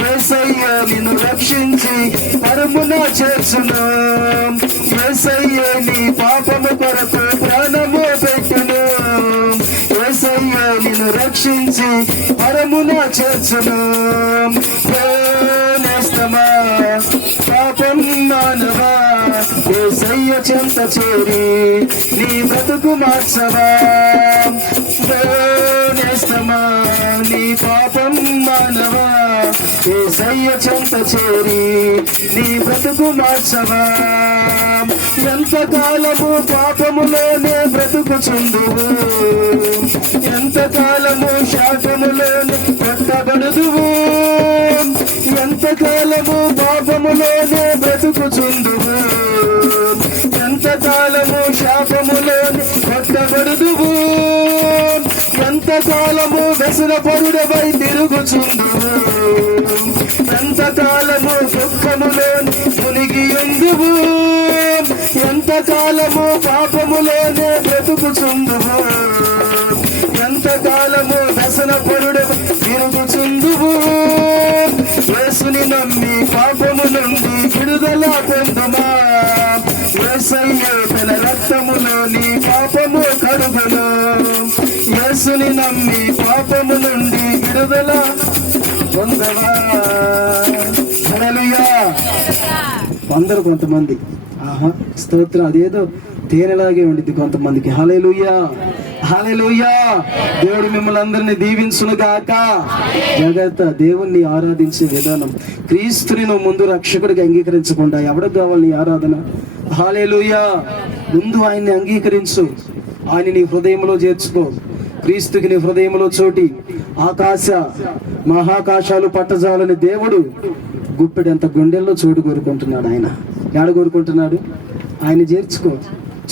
యేసయ్య నిన్ను రక్షించి పరమున చేర్చును. యేసయ్య నీ పాపము కొరకు ప్రాణము పెట్టెను, యేసయ్య నిన్ను రక్షించి పరమున చేర్చును. నేస్తమా పాపం మానవా, యేసయ్య చెంత చేరి నీ బ్రతుకు మార్చవా ఓ నేస్తమా నీ పాపం మానవా యేసయ్య చెంత చేరి నీ బ్రతుకు మార్చవా ఎంతకాలము పాపములోనే బ్రతుకుచుందువు ఎంతకాలము శాపములోనే పట్టబడుదువు ఎంతకాలము పాపములోనే బ్రతుకుచుందువు ఎంతకాలము శాపములోనే పట్టబడుదువు ఎంతకాలము వ్యసనపరుడవై తిరుగుచుందువు ఎంతకాలము దుఃఖములోని మునిగి ఉందువు ఎంతకాలము పాపములోనే బ్రతుకుచుందువు ఎంతకాలము వ్యసనపరుడవై తిరుగుచుందువు యేసుని నమ్మి పాపము నుండి విడుదల పొందుమా యేసయ్య తన రక్తములోని పాపము కడుగును యేసుని నమ్మి పాపము నుండి విడుదల పొందవా హల్లెలూయా. అందరూ కొంతమంది ఆహా స్తోత్రం అదేదో తేనెలాగే ఉండిద్ది కొంతమందికి. హల్లెలూయా హల్లెలూయా. దేవుడు మిమ్మల్ని అందరినీ దీవించును గాక. జాగ్రత్త, దేవుణ్ణి ఆరాధించే విధానం. క్రీస్తుని నువ్వు ముందు రక్షకుడిగా అంగీకరించకుండా ఎవరికి కావాలి నీ ఆరాధన? హల్లెలూయా. ముందు ఆయన్ని అంగీకరించు, ఆయన నీ హృదయంలో చేర్చుకో. క్రీస్తుకి నీ హృదయంలో చోటి. ఆకాశ మహాకాశాలు పట్టజాలని దేవుడు గుప్పెడంత గుండెల్లో చోటు కోరుకుంటున్నాడు. ఆయన ఏడ కోరుకుంటున్నాడు? ఆయన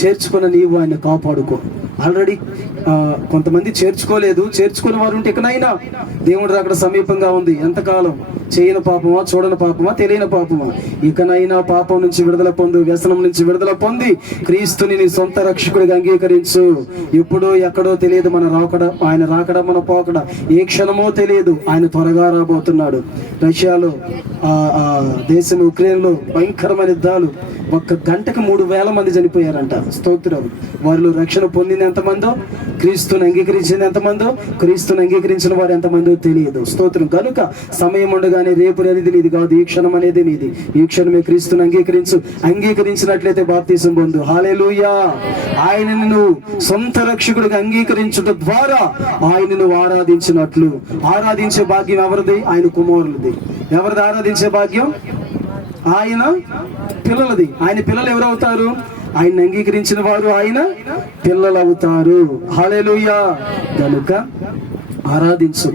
చేర్చుకున్న నీవు ఆయన కాపాడుకో. ఆల్రెడీ కొంతమంది చేర్చుకున్న వారు ఉంటే ఇకనైనా దేవుడు అక్కడ సమీపంగా ఉంది. ఎంతకాలం చేయని పాపమా, చూడని పాపమా, తెలియని పాపమా, ఇకనైనా పాపం నుంచి విడుదల పొందు, వ్యసనం నుంచి విడుదల పొంది క్రీస్తుని నీ సొంత రక్షకుడిగా అంగీకరించు. ఎప్పుడో ఎక్కడో తెలియదు మన రాకడ, ఆయన రాకడ మన పోకడ ఏ క్షణమో తెలియదు. ఆయన త్వరగా రాబోతున్నాడు. రష్యాలో దేశం ఉక్రెయిన్లో భయంకరమైన యుద్ధాలు. ఒక్క గంటకు 3,000 మంది చనిపోయారంట. స్తోత్రం. వారిలో రక్షణ పొందింది ఎంతమందో, క్రీస్తుని అంగీకరించింది ఎంతమందో, క్రీస్తుని అంగీకరించిన వారు ఎంతమందో తెలియదు. స్తోత్రం. కనుక సమయం ఉండగానే రేపు అనేది నీది కాదు, ఈ క్షణం అనేది నీది. ఈ క్షణమే క్రీస్తుని అంగీకరించినట్లయితే బాప్తిసం పొందు. హల్లెలూయా. ఆయనను నువ్వు సొంత రక్షకుడిగా అంగీకరించుట ద్వారా ఆయనను ఆరాధించినట్లు. ఆరాధించే భాగ్యం ఎవరిది? ఆయన కుమారులది. ఎవరిది ఆరాధించే భాగ్యం? ఆయన పిల్లలది. ఆయన పిల్లలు ఎవరవుతారు? ఆయన అంగీకరించిన వారు ఆయన పిల్లలు అవుతారు. హల్లెలూయా. కనుక ఆరాధించు.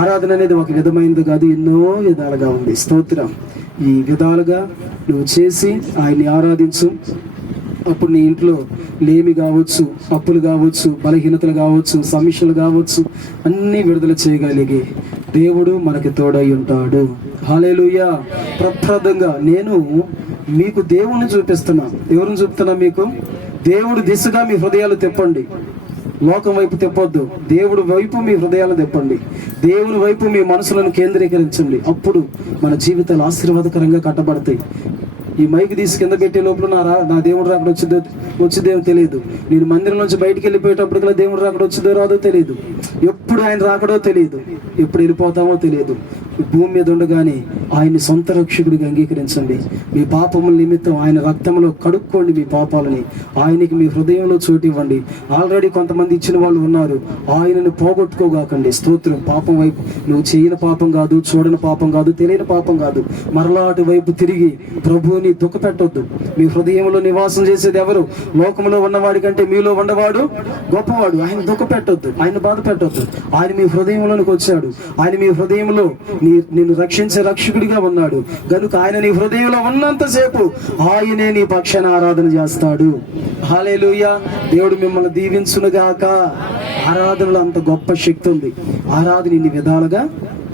ఆరాధన అనేది ఒక విధమైనది కాదు, ఎన్నో విధాలుగా ఉంది. స్తోత్రం. ఈ విధాలుగా నువ్వు చేసి ఆయన్ని ఆరాధించు. అప్పుడు నీ ఇంట్లో లేమి కావచ్చు, అప్పులు కావచ్చు, బలహీనతలు కావచ్చు, సమస్యలు కావచ్చు, అన్నీ విడుదల చేయగలిగే దేవుడు మనకి తోడై ఉంటాడు. హల్లెలూయా. ప్రప్రదంగా నేను మీకు దేవుణ్ణి చూపిస్తున్నా. ఎవరిని చూపుతున్నా? మీకు దేవుడు దిశగా మీ హృదయాలు తిప్పండి. లోకం వైపు తిప్పొద్దు, దేవుడు వైపు మీ హృదయాలు తిప్పండి. దేవుని వైపు మీ మనసులను కేంద్రీకరించండి. అప్పుడు మన జీవితాలు ఆశీర్వాదకరంగా కట్టబడతాయి. ఈ మైక్ తీసి కింద పెట్టే లోపల నా దేవుడు రాకడ వచ్చిద్దేమో తెలియదు. నేను మందిరం నుంచి బయటికి వెళ్ళిపోయేటప్పటికల్లా దేవుడు రాకడ వచ్చిద్దో రాదో తెలియదు. ఎప్పుడు ఆయన రాకడో తెలియదు, ఎప్పుడు వెళ్ళిపోతామో తెలియదు. భూమి మీద ఉండగానే ఆయన్ని సొంత రక్షకుడిగా అంగీకరించండి. మీ పాపముల నిమిత్తం ఆయన రక్తంలో కడుక్కోండి మీ పాపాలని. ఆయనకి మీ హృదయంలో చోటు ఇవ్వండి. ఆల్రెడీ కొంతమంది ఇచ్చిన వాళ్ళు ఉన్నారు. ఆయనను పోగొట్టుకోగాకండి. స్తోత్రం. పాపం వైపు నువ్వు చేయని పాపం కాదు, చూడని పాపం కాదు, తెలియని పాపం కాదు. మరలా అటు వైపు తిరిగి ప్రభువుని దుఃఖపెట్టొద్దు. మీ హృదయంలో నివాసం చేసేది ఎవరు? లోకంలో ఉన్నవాడి కంటే మీలో ఉన్నవాడు గొప్పవాడు. ఆయన దుఃఖపెట్టొద్దు, ఆయన బాధ పెట్టొద్దు. ఆయన మీ హృదయంలోనికి వచ్చాడు. ఆయన మీ హృదయంలో నిన్ను రక్షించే రక్షకుడిగా ఉన్నాడు. కనుక ఆయన నీ హృదయంలో ఉన్నంతసేపు ఆయనే నీ పక్షాన ఆరాధన చేస్తాడు. హల్లెలూయా. దేవుడు మిమ్మల్ని దీవించునుగాక. ఆరాధనలో అంత గొప్ప శక్తి ఉంది. ఆరాధన ఇన్ని విధాలుగా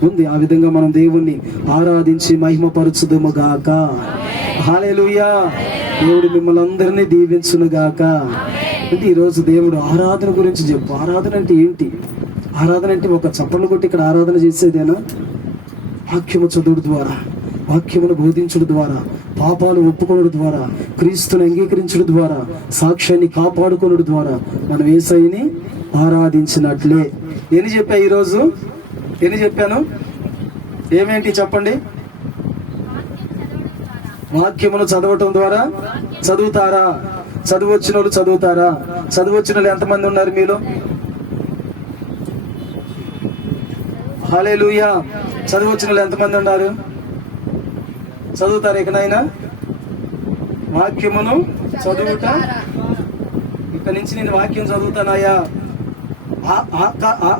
ఉంది. ఆ విధంగా మనం దేవుణ్ణి ఆరాధించి మహిమపరచుదుము గాక. హల్లెలూయా. దేవుడు మిమ్మల్ని అందరినీ దీవించునుగాక. అంటే ఈరోజు దేవుడు ఆరాధన గురించి చెప్పు. ఆరాధన అంటే ఏంటి? ఆరాధన అంటే ఒక చప్పట్లు కొట్టి ఇక్కడ ఆరాధన చేసేదేనా? వాక్యము చదువుడు ద్వారా, వాక్యమును బోధించడం ద్వారా, పాపాలు ఒప్పుకోవడం ద్వారా, క్రీస్తుని అంగీకరించడం ద్వారా, సాక్ష్యాన్ని కాపాడుకోవడం ద్వారా మనం యేసయ్యని ఆరాధించినట్లే. ఎన్ని చెప్పా ఈరోజు? ఎన్ని చెప్పాను? ఏమేంటి చెప్పండి. వాక్యమును చదవటం ద్వారా చదువుతారా? చదువు వచ్చిన వాళ్ళు చదువుతారా? చదువు వచ్చిన వాళ్ళు ఎంతమంది ఉన్నారు మీలో? హల్లెలూయా. చదువు వచ్చిన వాళ్ళు ఎంతమంది ఉన్నారు? చదువుతారా ఇకనైనా? వాక్యమును చదువుట. ఇక్కడ నుంచి నేను వాక్యం చదువుతానయ్యా.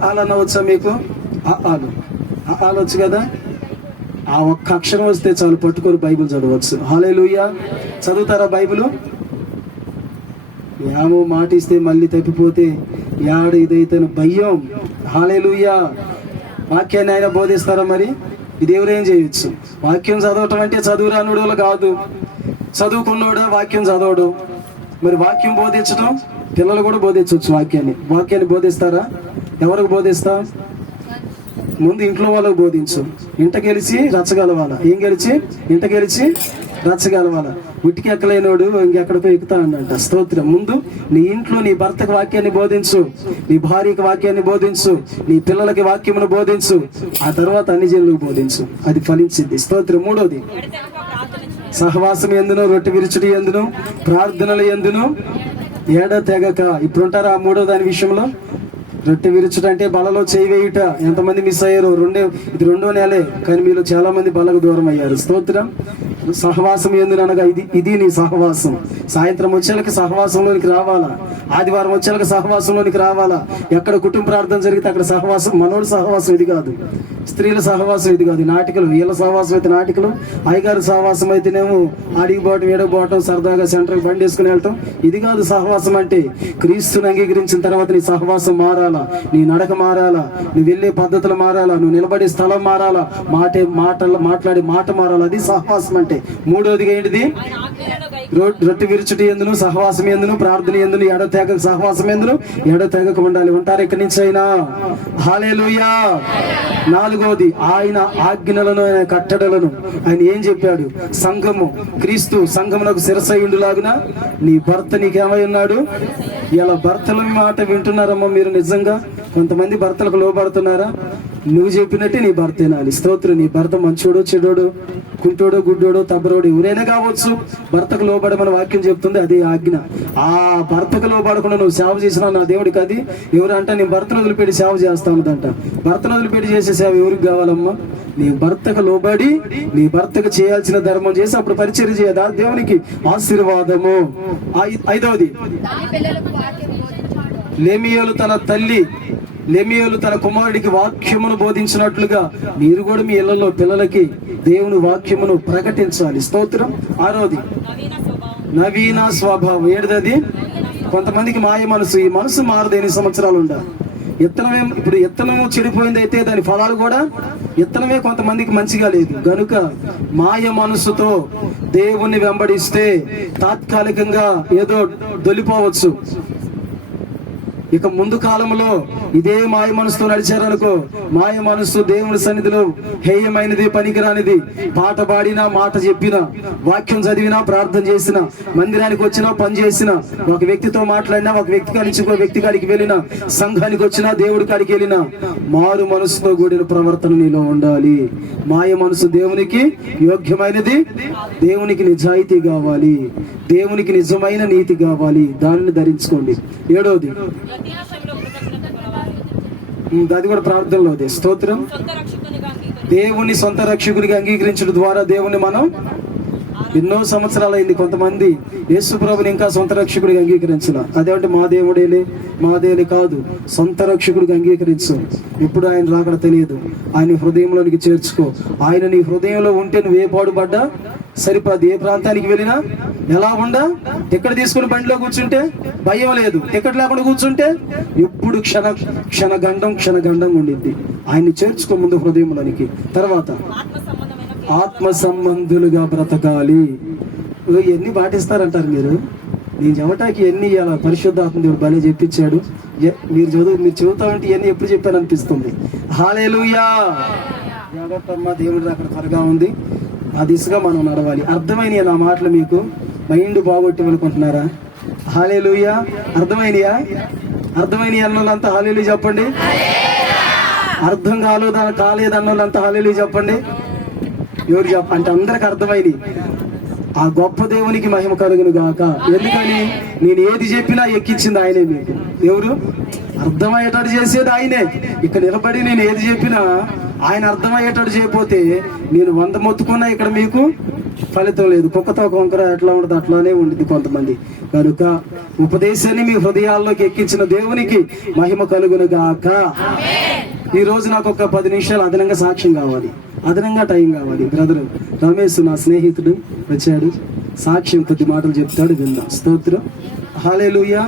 ఆలన్న వచ్చా మీకు? ఆలు వచ్చు కదా? ఆ ఒక్క అక్షరం వస్తే చాలు, పట్టుకొని బైబిల్ చదవచ్చు. హల్లెలూయా. చదువుతారా బైబిల్? ఏమో మాట ఇస్తే మళ్ళీ తప్పిపోతే యాడ ఇదైతే భయం. హల్లెలూయా. వాక్యాన్ని ఆయన బోధిస్తారా? మరి ఇది ఎవరేం చేయొచ్చు? వాక్యం చదవటం అంటే చదువు రానుడు కాదు, చదువుకున్నాడు వాక్యం చదవడు. మరి వాక్యం బోధించడం, పిల్లలు కూడా బోధించవచ్చు వాక్యాన్ని బోధిస్తారా? ఎవరికి బోధిస్తా? ముందు ఇంట్లో వాళ్ళకు బోధించు. ఇంట గెలిచి రచ్చగలవాల. ఏం గెలిచి? ఇంట గెలిచి రచ్చగలవాల. ఉట్టికి ఎక్కలేనోడు ఇంకెక్కడికో ఎక్కుతా అన్నట. స్తోత్రం. ముందు నీ ఇంట్లో నీ భర్తకు వాక్యాన్ని బోధించు, నీ భార్యకి వాక్యాన్ని బోధించు, నీ పిల్లలకి వాక్యమును బోధించు, ఆ తర్వాత అన్ని జనులకు బోధించు. అది ఫలించింది. స్తోత్రం. మూడోది, సహవాసం ఎందును, రొట్టె విరుచుడి ఎందును, ప్రార్థనలు ఎందును ఎడతెగక. ఇప్పుడు ఉంటారా ఆ మూడో దాని విషయంలో? రొట్టె విరుచుట అంటే బలలో చేయి వేయుట. ఎంతమంది మిస్ అయ్యారు? ఇది రెండో నెలే, కానీ మీలో చాలా మంది బలకు దూరం అయ్యారు. స్తోత్రం. సహవాసం ఎందును అనగా ఇది నీ సహవాసం. సాయంత్రం వచ్చేళ్ళకి సహవాసంలోనికి రావాలా, ఆదివారం వచ్చేళ్ళకి సహవాసంలోనికి రావాలా. ఎక్కడ కుటుంబ ప్రార్థన జరిగితే అక్కడ సహవాసం. మనోడి సహవాసం ఇది కాదు, స్త్రీల సహవాసం ఇది కాదు. నాటికలు, వీళ్ళ సహవాసం అయితే నాటికలు, అయ్యగారి సహవాసం అయితేనేమో ఆడికి పోవటం, ఏడో పోవటం, సరదాగా సెంటర్కి బండి వేసుకుని వెళ్ళటం. ఇది కాదు సహవాసం అంటే. క్రీస్తుని అంగీకరించిన తర్వాత నీ సహవాసం మారాలా, నీ నడక మారాలా, నువ్వు వెళ్ళే పద్ధతులు మారాలా, నువ్వు నిలబడే స్థలం మారాలా, మాట్లాడే మాట మారాలా. అది సహవాసం అంటే. మూడోదిగా ఏంటిది? రొట్టె విరుచుటి ఎందును, సహవాసం ఎందును, ప్రార్థన ఎందును, ఎడతెగక. సహవాసం ఎందును, ఎడతెగక ఉండాలి. ఉంటారు ఇక్కడి నుంచి అయినా. హల్లెలూయా. నాలుగోది, ఆయన ఆజ్ఞలను, ఆయన కట్టడలను. ఆయన ఏం చెప్పాడు? సంఘము, క్రీస్తు సంఘమునకు శిరసయుండులాగున నీ భర్త నీకేమై ఉన్నాడు? ఇలా భర్తల మాట వింటున్నారమ్మా మీరు? నిజంగా కొంతమంది భర్తలకు లోబడుతున్నారా? నువ్వు చెప్పినట్టే నీ భర్త వినాలి. స్తోత్రం. నీ భర్త మంచోడు, చెడోడు, కుంటోడు, గుడ్డోడు, తబ్బరోడు ఎవరైనా కావచ్చు, భర్తకు లోబడమని వాక్యం చెప్తుంది. అదే ఆజ్ఞ. ఆ భర్తకు లోబడకుండా నువ్వు సేవ చేసినా నా దేవుడికి అది ఎవరంట? నీ భర్తను వదిలిపెట్టి సేవ చేస్తానంట. భర్తను వదిలిపెట్టి చేసే సేవ ఎవరికి కావాలమ్మా? నీ భర్తకు లోబడి నీ భర్తకు చేయాల్సిన ధర్మం చేసి అప్పుడు పరిచర్య చేయదా దేవునికి ఆశీర్వాదము. ఐదవది, లేమియోలు తన కుమారుడికి వాక్యమును బోధించినట్లుగా మీరు కూడా మీ ఇళ్లలో పిల్లలకి దేవుని వాక్యమును ప్రకటించాలి. స్తోత్రం. ఆరోది, నవీన స్వభావం. ఏడుదది, కొంతమందికి మాయ మనసు. ఈ మనసు మారదు. 8 సంవత్సరాలు ఉండాలి. ఇప్పుడు ఇత్తనము చెడిపోయింది అయితే దాని ఫలాలు కూడా, ఇత్తనమే కొంతమందికి మంచిగా లేదు గనుక మాయ మనసుతో దేవుణ్ణి వెంబడిస్తే తాత్కాలికంగా ఏదో దొలిపోవచ్చు. ఇక ముందు కాలంలో ఇదే మాయ మనసుతో నడిచారనుకో, మాయ మనసు దేవుని సన్నిధిలో హేయమైనది, పనికిరానిది. పాట పాడినా, మాట చెప్పినా, వాక్యం చదివినా, ప్రార్థన చేసినా, మందిరానికి వచ్చినా, పని చేసినా, ఒక వ్యక్తితో మాట్లాడినా, ఒక వ్యక్తి కాడికి ఇంకో వ్యక్తి కాడికి వెళ్ళినా, సంఘానికి వచ్చినా, దేవుడి కాడికి వెళ్ళినా, మారు మనసుతో కూడిన ప్రవర్తన నీలో ఉండాలి. మాయ మనసు దేవునికి యోగ్యమైనది, దేవునికి నిజాయితీ కావాలి, దేవునికి నిజమైన నీతి కావాలి. దానిని ధరించుకోండి. ఏడోది, అది కూడా ప్రార్థనలో అదే. స్తోత్రం. దేవుని సొంత రక్షకునిగా అంగీకరించడం ద్వారా దేవుని మనం ఎన్నో సంవత్సరాలు అయింది. కొంతమంది యేసు ప్రభుని ఇంకా సొంత రక్షకుడిగా అంగీకరించాల. అదేంటే మా దేవుడే కాదు, సొంత రక్షకుడిగా అంగీకరించు. ఎప్పుడు ఆయన రాకడ తెలియదు. ఆయన హృదయంలోనికి చేర్చుకో. ఆయన నీ హృదయంలో ఉంటే నువ్వు ఏ పాడుపడ్డా సరిపోదు. ఏ ప్రాంతానికి వెళ్ళినా ఎలా ఉండా, టికెట్ తీసుకుని బండిలో కూర్చుంటే భయం లేదు, టికెట్ లేకుండా కూర్చుంటే ఎప్పుడు క్షణగండం ఉండిద్ది. ఆయన్ని చేర్చుకో ముందు హృదయంలోనికి. తర్వాత ఆత్మ సంబంధులుగా బ్రతకాలి. ఎన్ని పాటిస్తారంటారు మీరు? నేను చెవటానికి ఎన్ని ఇలా పరిశుద్ధాత్మ దేవుడు భలే చెప్పించాడు. మీరు చదువుతా ఉంటే ఇవన్నీ ఎప్పుడు చెప్పాను అనిపిస్తుంది. హల్లెలూయా. జాగ్రత్తమ్మ, దేవుడు అక్కడ త్వరగా ఉంది. ఆ దిశగా మనం నడవాలి. అర్థమైనయా నా మాటలు మీకు? మైండ్ బాగొట్టమనుకుంటున్నారా? హల్లెలూయా. అర్థమైనయా అన్నోళ్ళంతా హల్లెలూయా చెప్పండి. అర్థం కాలేదన్నోళ్ళంతా హల్లెలూయా చెప్పండి. ఎవరు అంటే అందరికి అర్థమైనవి. ఆ గొప్ప దేవునికి మహిమ కలుగును గాక. ఎందుకని నేను ఏది చెప్పినా ఎక్కించింది ఆయనే. మీకు ఎవరు అర్థమయ్యేటట్టు చేసేది ఆయనే. ఇక్కడ నిలబడి నేను ఏది చెప్పినా ఆయన అర్థమయ్యేటట్టు చేయకపోతే నేను 100 మొత్తుకున్నా ఇక్కడ మీకు ఫలితం లేదు. కుక్కతో కొంకర ఎట్లా ఉండదు అట్లానే ఉండిద్ది కొంతమంది. కనుక ఉపదేశాన్ని మీ హృదయాల్లోకి ఎక్కించిన దేవునికి మహిమ కలుగును గాక. ఈ రోజు నాకు ఒక 10 నిమిషాలు అదనంగా సాక్ష్యం కావాలి, అదనంగా టైం కావాలి. బ్రదర్ రమేష్ నా స్నేహితుడు వచ్చాడు, సాక్ష్యం కొద్ది మాటలు చెప్తాడు, విందాం. స్తోత్రం, హల్లెలూయా.